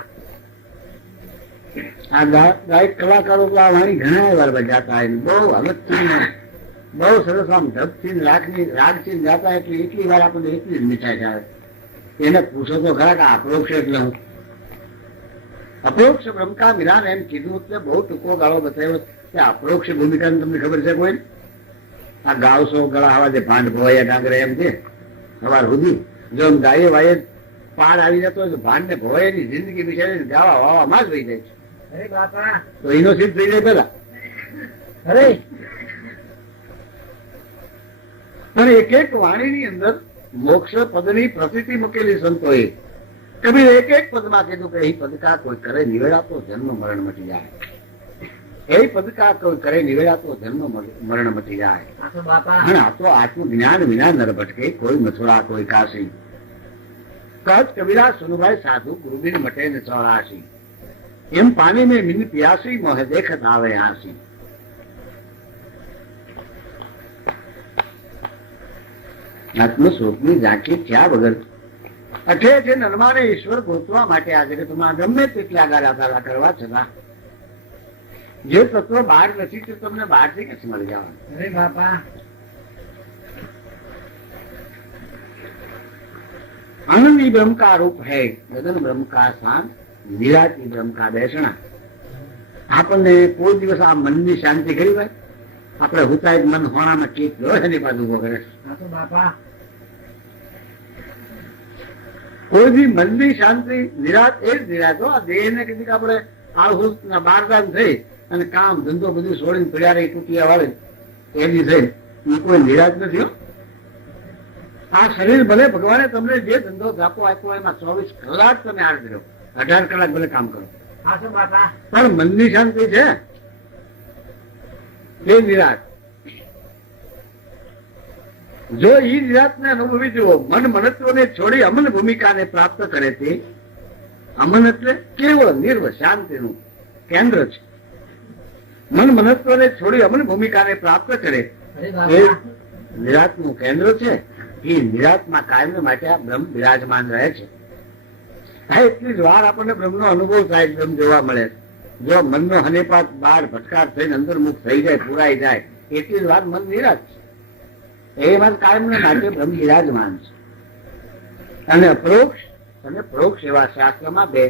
આ ગાયક કલાકારો તો આ વાણી ઘણા વાર બજાતા હોય, બહુ અગત્યની બહુ સરસ આમ ઢબથી રાગથી ગાતા, એટલે એટલી વાર આપણને એટલી જ મીઠાઈ થાય. એને પૂછો તો ખરા કે અપરોક્ષ એટલે હું. અપરોક્ષ બ્રહ્મ કા મિલાન એમ કીધું એટલે બહુ ટૂંકો ગાળો બતાવ્યો. ત્યાં અપરોક્ષ ભૂમિકાની તમને ખબર છે કોઈ? આ ગાવસો ગળા હવા જે ભાંડ ભવાયા ડાંગરે એમ છે સવાર સુધી જો આમ ગાયે વાયે પાર આવી જતો હોય તો ભાંડ ને ભવાયાની જિંદગી બિચારી ગાવા વાવામાં જ વહી જાય છે. અરે બાપા તો એનો સિદ્ધ થઈ જાય પેલા. અરે અને એક એક વાણીની અંદર મોક્ષ પદની પ્રતિતિ મૂકેલી સંતોએ. કબીર એક એક પદમાં કીધું કે એ પદકા કોઈ કરે નિવેડા તો જન્મ મરણ મટી જાય. એ પદકા કોઈ કરે નિવેડા તો જન્મ મરણ મટી જાય. સાચું બાપા અને આ તો આત્મ જ્ઞાન વિના નર ભટકે, કોઈ મથુરા કોઈ કાશી. કચ્છ કબીરા સુનુભાઈ સાધુ ગુરુબિન મટે ને ચોરાશી. એમ પાણી મેં મિન પિયાસી મોહે દેખત આવે હાસી. આત્મ સ્વરૂપની ઝાંખી થયા વગર અઠે અઠે નરમાને ઈશ્વર ગોતવા માટે આ જગતમાં ગમે તેટલા ગાળા કરવા છતાં જે તત્વ બહાર નથી તે તમને બહારથી ક્યાંથી મળી જવાનું? અરે બાપા આનંદી બ્રહ્મ કા રૂપ હૈ, ગગન બ્રહ્મ કા સ્થાન, નિરાતી બ્રહ્મ કા બેસણા. આપણને કોઈ દિવસ આ મનની શાંતિ કરી હોય? આપણે હુતાય મન હોણામાં કીટ ગયો એની પાછું ઉભો કરે. સાચું બાપા કોઈ બી મનની શાંતિ નિરાત એ જ નિરાત હો. આ દેહને કીધું કે આપણે આળસુ બારદાન થઈ અને કામ ધંધો બધું છોડીને પડ્યા રહી તૂટિયા વાળે એની થઈ એ કોઈ નિરાત નથી હો. આ શરીર ભલે ભગવાને તમને જે ધંધો ધાપો આપ્યો એમાં 24 કલાક તમે આડ દો, 18 કલાક ભલે કામ કરો, સાચું બાપા પણ મનની શાંતિ છે એ નિરાત. જો ઈ નિરાતને અનુભવી જુઓ, મન મનત્વને છોડી અમન ભૂમિકાને પ્રાપ્ત કરે તે અમન એટલે કેવળ નિર્વ શાંતિનું કેન્દ્ર છે. મન મનત્વને છોડી અમન ભૂમિકાને પ્રાપ્ત કરે અરે એ બાપા નિરાતનું કેન્દ્ર છે. એ નિરાતમાં કાયમ માટે આ બ્રહ્મ બિરાજમાન રહે છે. હા, એટલી જ વાર આપણને બ્રહ્મનો અનુભવ થાય, બ્રહ્મ જોવા મળે. જો મનનો હનેપાત બાર ભટકાર થઈને અંતર્મુખ થઈ જાય, પુરાઈ જાય, એટલી જ વાર મન નિરાત છે. એમાં કાયમને માટે બ્રહ્મ બિરાજમાન છે. અને અપરોક્ષ અને પરોક્ષ એવા શાસ્ત્રમાં બે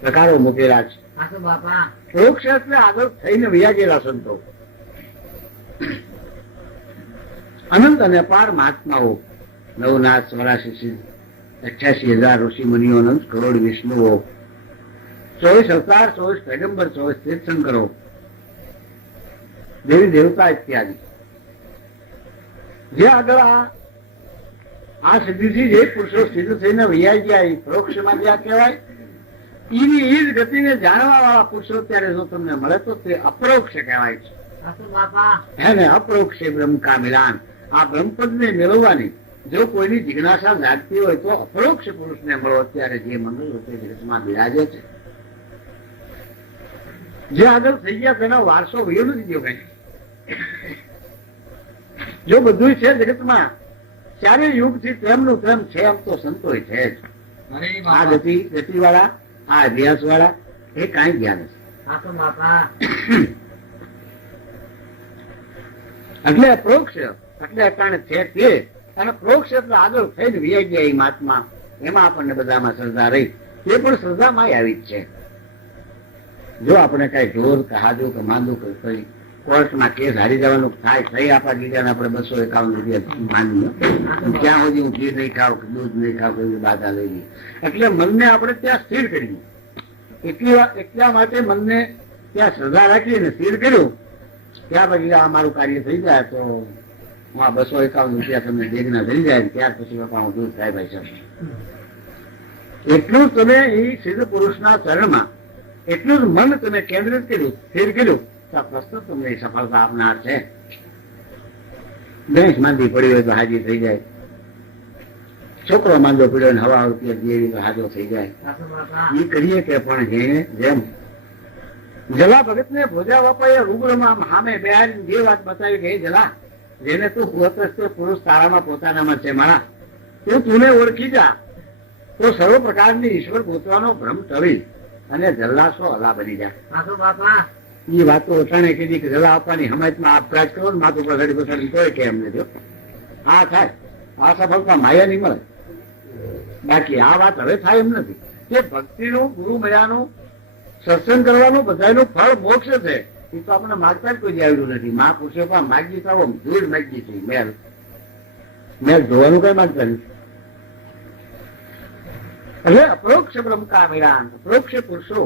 પ્રકારો મૂકેલા છે. સાચું બાપા પરોક્ષ એટલે આગળ થઈને વિયાજેલા સંતો, અનંત અને અપાર મહાત્માઓ, 9,84,88,000 ઋષિ મુનિઓ, અનંત કરોડ વિષ્ણુઓ, 24 અવતાર, 24 પેગંબર, 24 તીર્થંકરો, દેવી દેવતા ઇત્યાદિ. જે આગળ આ સિદ્ધિથી જે પુરુષો સિદ્ધ થઈને વૈયા ગયા એ પરોક્ષમાં ગયા કહેવાય. એની એ જ ગતિને જાણવા વાળા પુરુષો ત્યારે જો તમને મળે તો તે અપરોક્ષ કહેવાય છે. સાચું બાપા એને અપરોક્ષે બ્રહ્મ કા મિલાન. આ બ્રહ્મપદને મેળવવાની જો કોઈની જિજ્ઞાસા જાગતી હોય તો અપરોક્ષ પુરુષને મળો. અત્યારે જે મંગળ તે જગતમાં બિરાજે છે, જે આગળ થઈ ગયા તેનો વારસો વયો નથી ગયો કઈ. જો બધું છે જગતમાં ચારે યુગથી તેમનું તેમ છે, એમ તો સંતોય છે જ. અરે આ બાપા ગતિ વાળા, આ અભ્યાસ વાળા એ કાંઈ જ્ઞાન નથી. સાચું બાપા એટલે અપરોક્ષ એટલે અટાણે છે તે, અને પ્રોક્ષ એટલે આગળ થઈને વિયાઈ ગયા એ મહાત્મા. એમાં આપણને બધામાં શ્રદ્ધા રહી, તે પણ શ્રદ્ધામાં આવી જ છે. જો આપણે કઈ ઢોર કે હાજુ કે માંદુ કે કઈ કોર્ટમાં કેસ હારી જવાનું થાય, થઈ આપણા બીજાને આપણે 251 રૂપિયા માની ત્યાં સુધી હું ઘી નહીં ખાવ કે દૂધ નહીં ખાવ કે એવી બાધા લઈ ગઈ. એટલે મનને આપણે ત્યાં સ્થિર કર્યું. એટલા માટે મનને ત્યાં શ્રદ્ધા રાખીને સ્થિર કર્યું. ત્યાં પછી આ મારું કાર્ય થઈ જાય તો હું આ 251 રૂપિયા તમને દેગના થઈ જાય, ત્યાર પછી બાપા હું દૂધ થાય ભાઈ સાહેબ. એટલું તમે એ સિદ્ધ પુરુષના ચરણમાં એટલું જ મન તમે કેન્દ્રિત કર્યું, સ્થિર કર્યું, પ્રસ્તુત તમને સફળતા આપનાર છે. ભેંસ માંદી પડી હોય તો હાજી થઈ જાય, છોકરો માંદો પડ્યો હવા રૂપિયા દેવી તો હાજો થઈ જાય. સાચું બાપા એ કરીએ કે પણ જેમ જલા ભગત ને ભોજા બાપાએ રૂબરૂમાં સામે બેહારી જે વાત બતાવી કે જલા, જેને તું હોતસ તે પુરુષ તારામાં પોતાનામાં છે મારા, તું તુને ઓળખી જા તો સર્વ પ્રકારની ઈશ્વર ગોતવાનો ભ્રમ ટળી અને જલ્લાસો હલા બની જાય. સાચું બાપા એ વાતો અટાણે કીધી કે જલા આપવાની હમાયતમાં આપઘાત કરો ને માથું પછાડી પછાડી તોય કે એમને જો આ થાય, આ સફળતા માયા નહીં મળે. બાકી આ વાત હવે થાય એમ નથી કે ભક્તિનું ગુરુ મળ્યાનું સત્સંગ કરવાનું બધાનું ફળ મોક્ષ છે. એ તો આપણે માગતા જ કોઈ આવ્યું નથી. મહાપુરુષો પણ માગી તો આવો ધૂળ માગી છે, મેલ મેલ ધોવાનું કઈ માગતા નથી. એટલે અપરોક્ષ બ્રહ્મ કામિરાન, અપરોક્ષ પુરુષો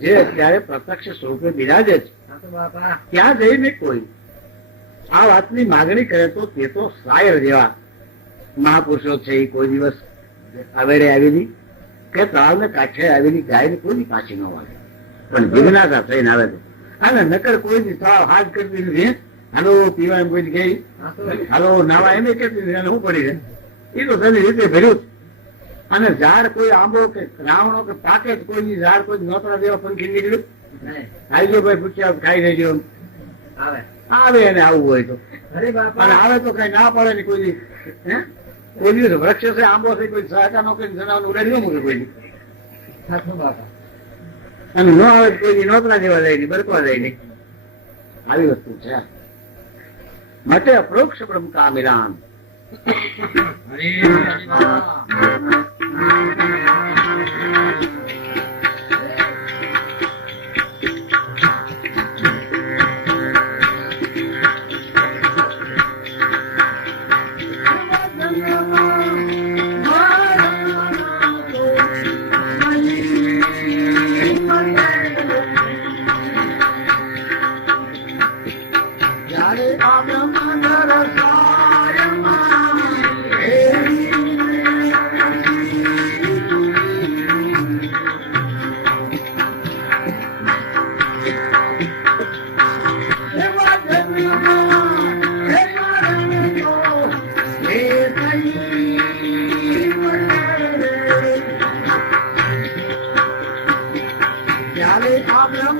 જે અત્યારે પ્રત્યક્ષ સ્વરૂપે બિરાજે છે, સાચું બાપા. ત્યાં જઈને કોઈ આ વાતની માગણી કરે તો તે તો શાયર જેવા મહાપુરુષો છે. એ કોઈ દિવસ આવેડે આવેલી કે તળાવને કાંઠે આવેલી ગાયને કોઈની પાછી ન વાગે, પણ જિજ્ઞાસા થઈને આવે છે. અને નકર કોઈની તળાવ હાથ કરતી નથી. હાલો પીવા એમ કોઈ ગઈ, હાલો નાવા એમ કહેતી નથી, શું પડી રહે એ તો તેની રીતે ભર્યું જ. અને ઝાડ કોઈ આંબો કે રાવણો કે પાકે જ કોઈની ઝાડ કોઈ નોતરા દેવા પંખી નીકળ્યું, નહીં. આઈજો ભાઈ પૂછ્યા ખાઈ લેજો, આવે. આવે એને આવવું હોય તો. અરે અને બાપા. આવે તો કઈ ના પડે ને કોઈ કોઈ દિવસ વૃક્ષ છે, આંબો છે, કોઈ સહાયતા નો કરી જણાવવાનું ઉડાડી ન મૂકે કોઈ. સાચું બાપા. અને ન આવે તો કોઈ નોતરા જેવા જાય નહીં, બરકવા જાય નહીં. આવી વસ્તુ છે. માટે અપરોક્ષ બ્રહ્મ કામિરાન. જ્યારે આ બ્રહ્મ ત્યારે આ બ્રહ્મ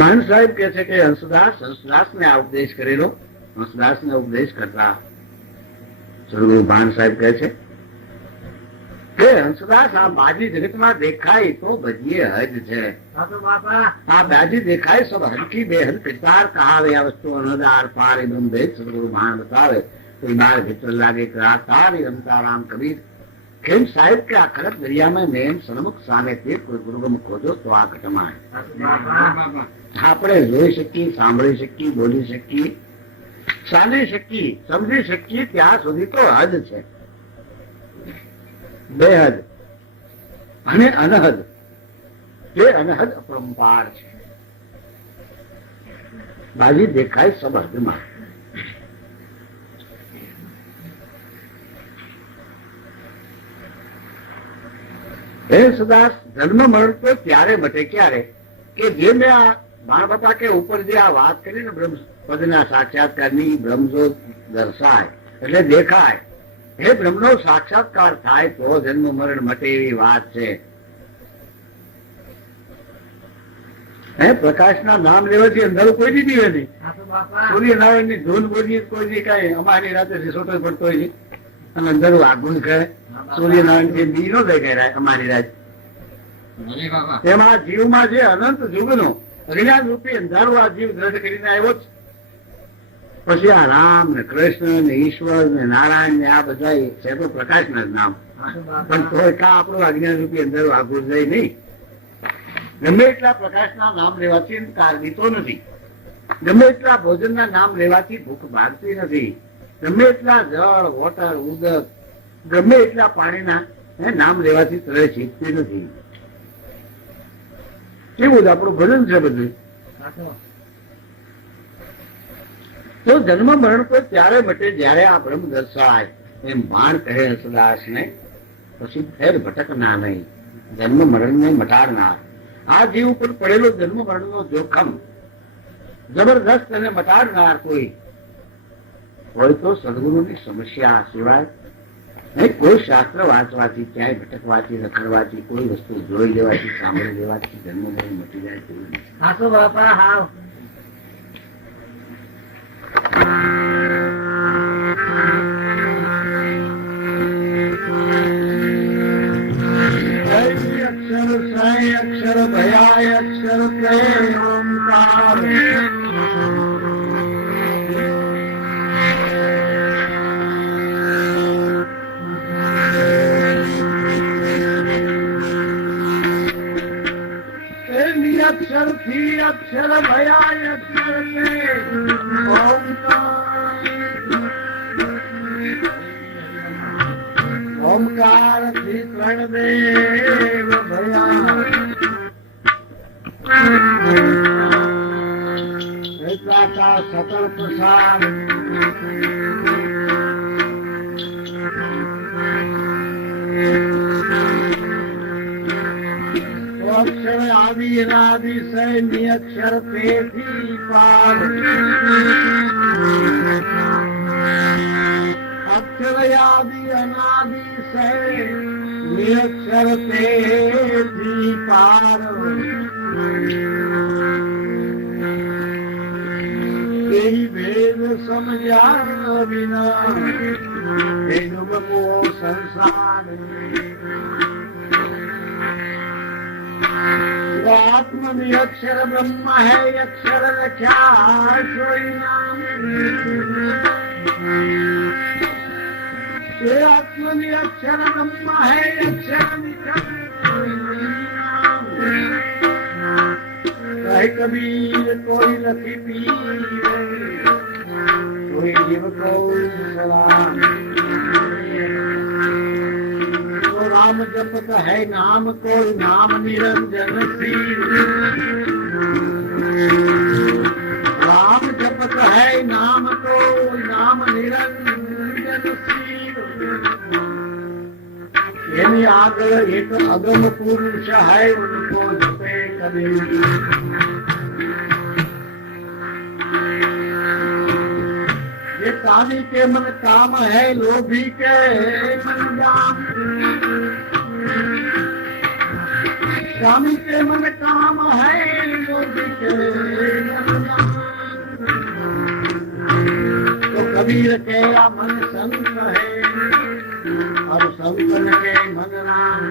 મહાન સાહેબ કે છે કે હંસદાસ ને આ ઉપદેશ કરેલો. હંસદાસ ને ઉપદેશ કરતા સદગુરુ ભાન સાહેબ કહે છે કે હંસદાસ આ બાજી જગતમાં દેખાય તો ભજીએ હજ છે. સાચું બાપા. આ બાજી દેખાય સબ હલકી બેહદ પિતાર કહાવે. આ વસ્તુ અનદાર પાર એમ ભેદ સદગુરુ ભાન બતાવે. કોઈ બાર ભીતર લાગે તાર રમતા રામ કબીર. કેમ સાહેબ કે આ ખડક દરિયામાં મેં સન્મુખ સામે તે કોઈ ગુરુગમ ખોજો તો આ ઘટમાં સાચું બાપા. આપણે જોઈ શકીએ, સાંભળી શકીએ, બોલી શકીએ, ચાલી શકીએ, સમજી શકીએ ત્યાં સુધી તો હદ છે. બેહદ અને અનહદ. તે અનહદ અપરંપાર છે. બાજી દેખાય સબ હદમાં. હે સદાસ, જન્મ મરણ તો ત્યારે મટે ક્યારે કે જે મેં આ બાણ બાપા કે ઉપર જે આ વાત કરી ને બ્રહ્મ પદના સાક્ષાત્કારની, બ્રહ્મજોત દર્શાય એટલે દેખાય, એ બ્રહ્મનો સાક્ષાત્કાર થાય તો જન્મ મરણ મટે એવી વાત છે. હે પ્રકાશના નામ લેવાથી અંધારું કોઈ દી દીવે નહીં. સાચું બાપા સૂર્યનારાયણ ની ધૂન બોલીએ કોઈ દી કઈ અમારી રાતે રિસોર્ટ પડતો હોય છે અને અંધારું આગુન કહે સૂર્યનારાયણ જે દી નો દેખાય અમારી રાત ભલે બાપા તેમાં જીવમાં જે અનંત યુગનો અજ્ઞાન રૂપી અંધારું આ જીવ દ્રઢ કરીને આવ્યો છે. પછી આ રામ ને કૃષ્ણ ને ઈશ્વર ને નારાયણ ને આ બધા છે તો પ્રકાશના જ નામ. સાચું પણ બાપા તોય કા આપણું અજ્ઞાન રૂપી અંધારું આગું જાય નહીં. ગમે એટલા પ્રકાશના નામ લેવાથી કાર દીતો નથી. ગમે એટલા ભોજનના નામ લેવાથી ભૂખ ભાગતી નથી. ગમે એટલા જળ વોટર ઉદક ગમે એટલા પાણીના નામ લેવાથી તરસ છીપતી નથી. એવું જ આપણું ભજન છે બધું. સાચું તો જન્મ મરણ કોઈ ત્યારે મટે જયારે આ બ્રહ્મ દર્શાય એમ ભાણ કહે હસદાસ ને પછી ફેર ભટકના નહીં. જન્મ મરણ ને મટાડનાર આ જીવ ઉપર પડેલો જન્મ મરણ નો જોખમ જબરદસ્ત અને મટાડનાર કોઈ હોય તો સદગુરુની સમસ્યા સિવાય નહીં. કોઈ શાસ્ત્ર વાંચવાથી ક્યાંય ભટકવાથી રખડવાથી કોઈ વસ્તુ જોઈ લેવાથી સાંભળી લેવાથી જન્મ મરણ મટી જાય તેવું નથી. સાચું બાપા હાવ અક્ષર સાય અક્ષર ભયાય અક્ષર પ્રેમ ઓમકાર અક્ષર થી અક્ષર ભયાય અક્ષર પ્રેમ ઓમકાર ઓમકાર થી પ્રણદેવ ભયા સકલ પ્રસાદ અક્ષર આદિ અનાદિ સૈન્ય અક્ષર તેથી પાર અક્ષર આદિ અનાદિ સૈન્ય અક્ષર તેથી પાર એ ભેદ સમજ્યા વિના એ ડૂબકો સંસાર આત્મની અક્ષર બ્રહ્મ હૈ અક્ષર રખ્યા સોઈ નામ એ આત્મની અક્ષર બ્રહ્મ હૈ અક્ષર કહે કબીર કોઈ નથી પીવે કોઈ જીવ કોઈ સલામ राम जपत है नाम कोई नाम निरंजन श्री राम जपत है नाम कोई नाम निरंजन श्री એની આગળ એક અગમ પુરુષ है उनको जपे कबीर ये कामी के मन काम है लोभी के मन जाम कामी के मन काम है लोभी के मन जाम तो कबीर के मन संत है और संतन के मन राम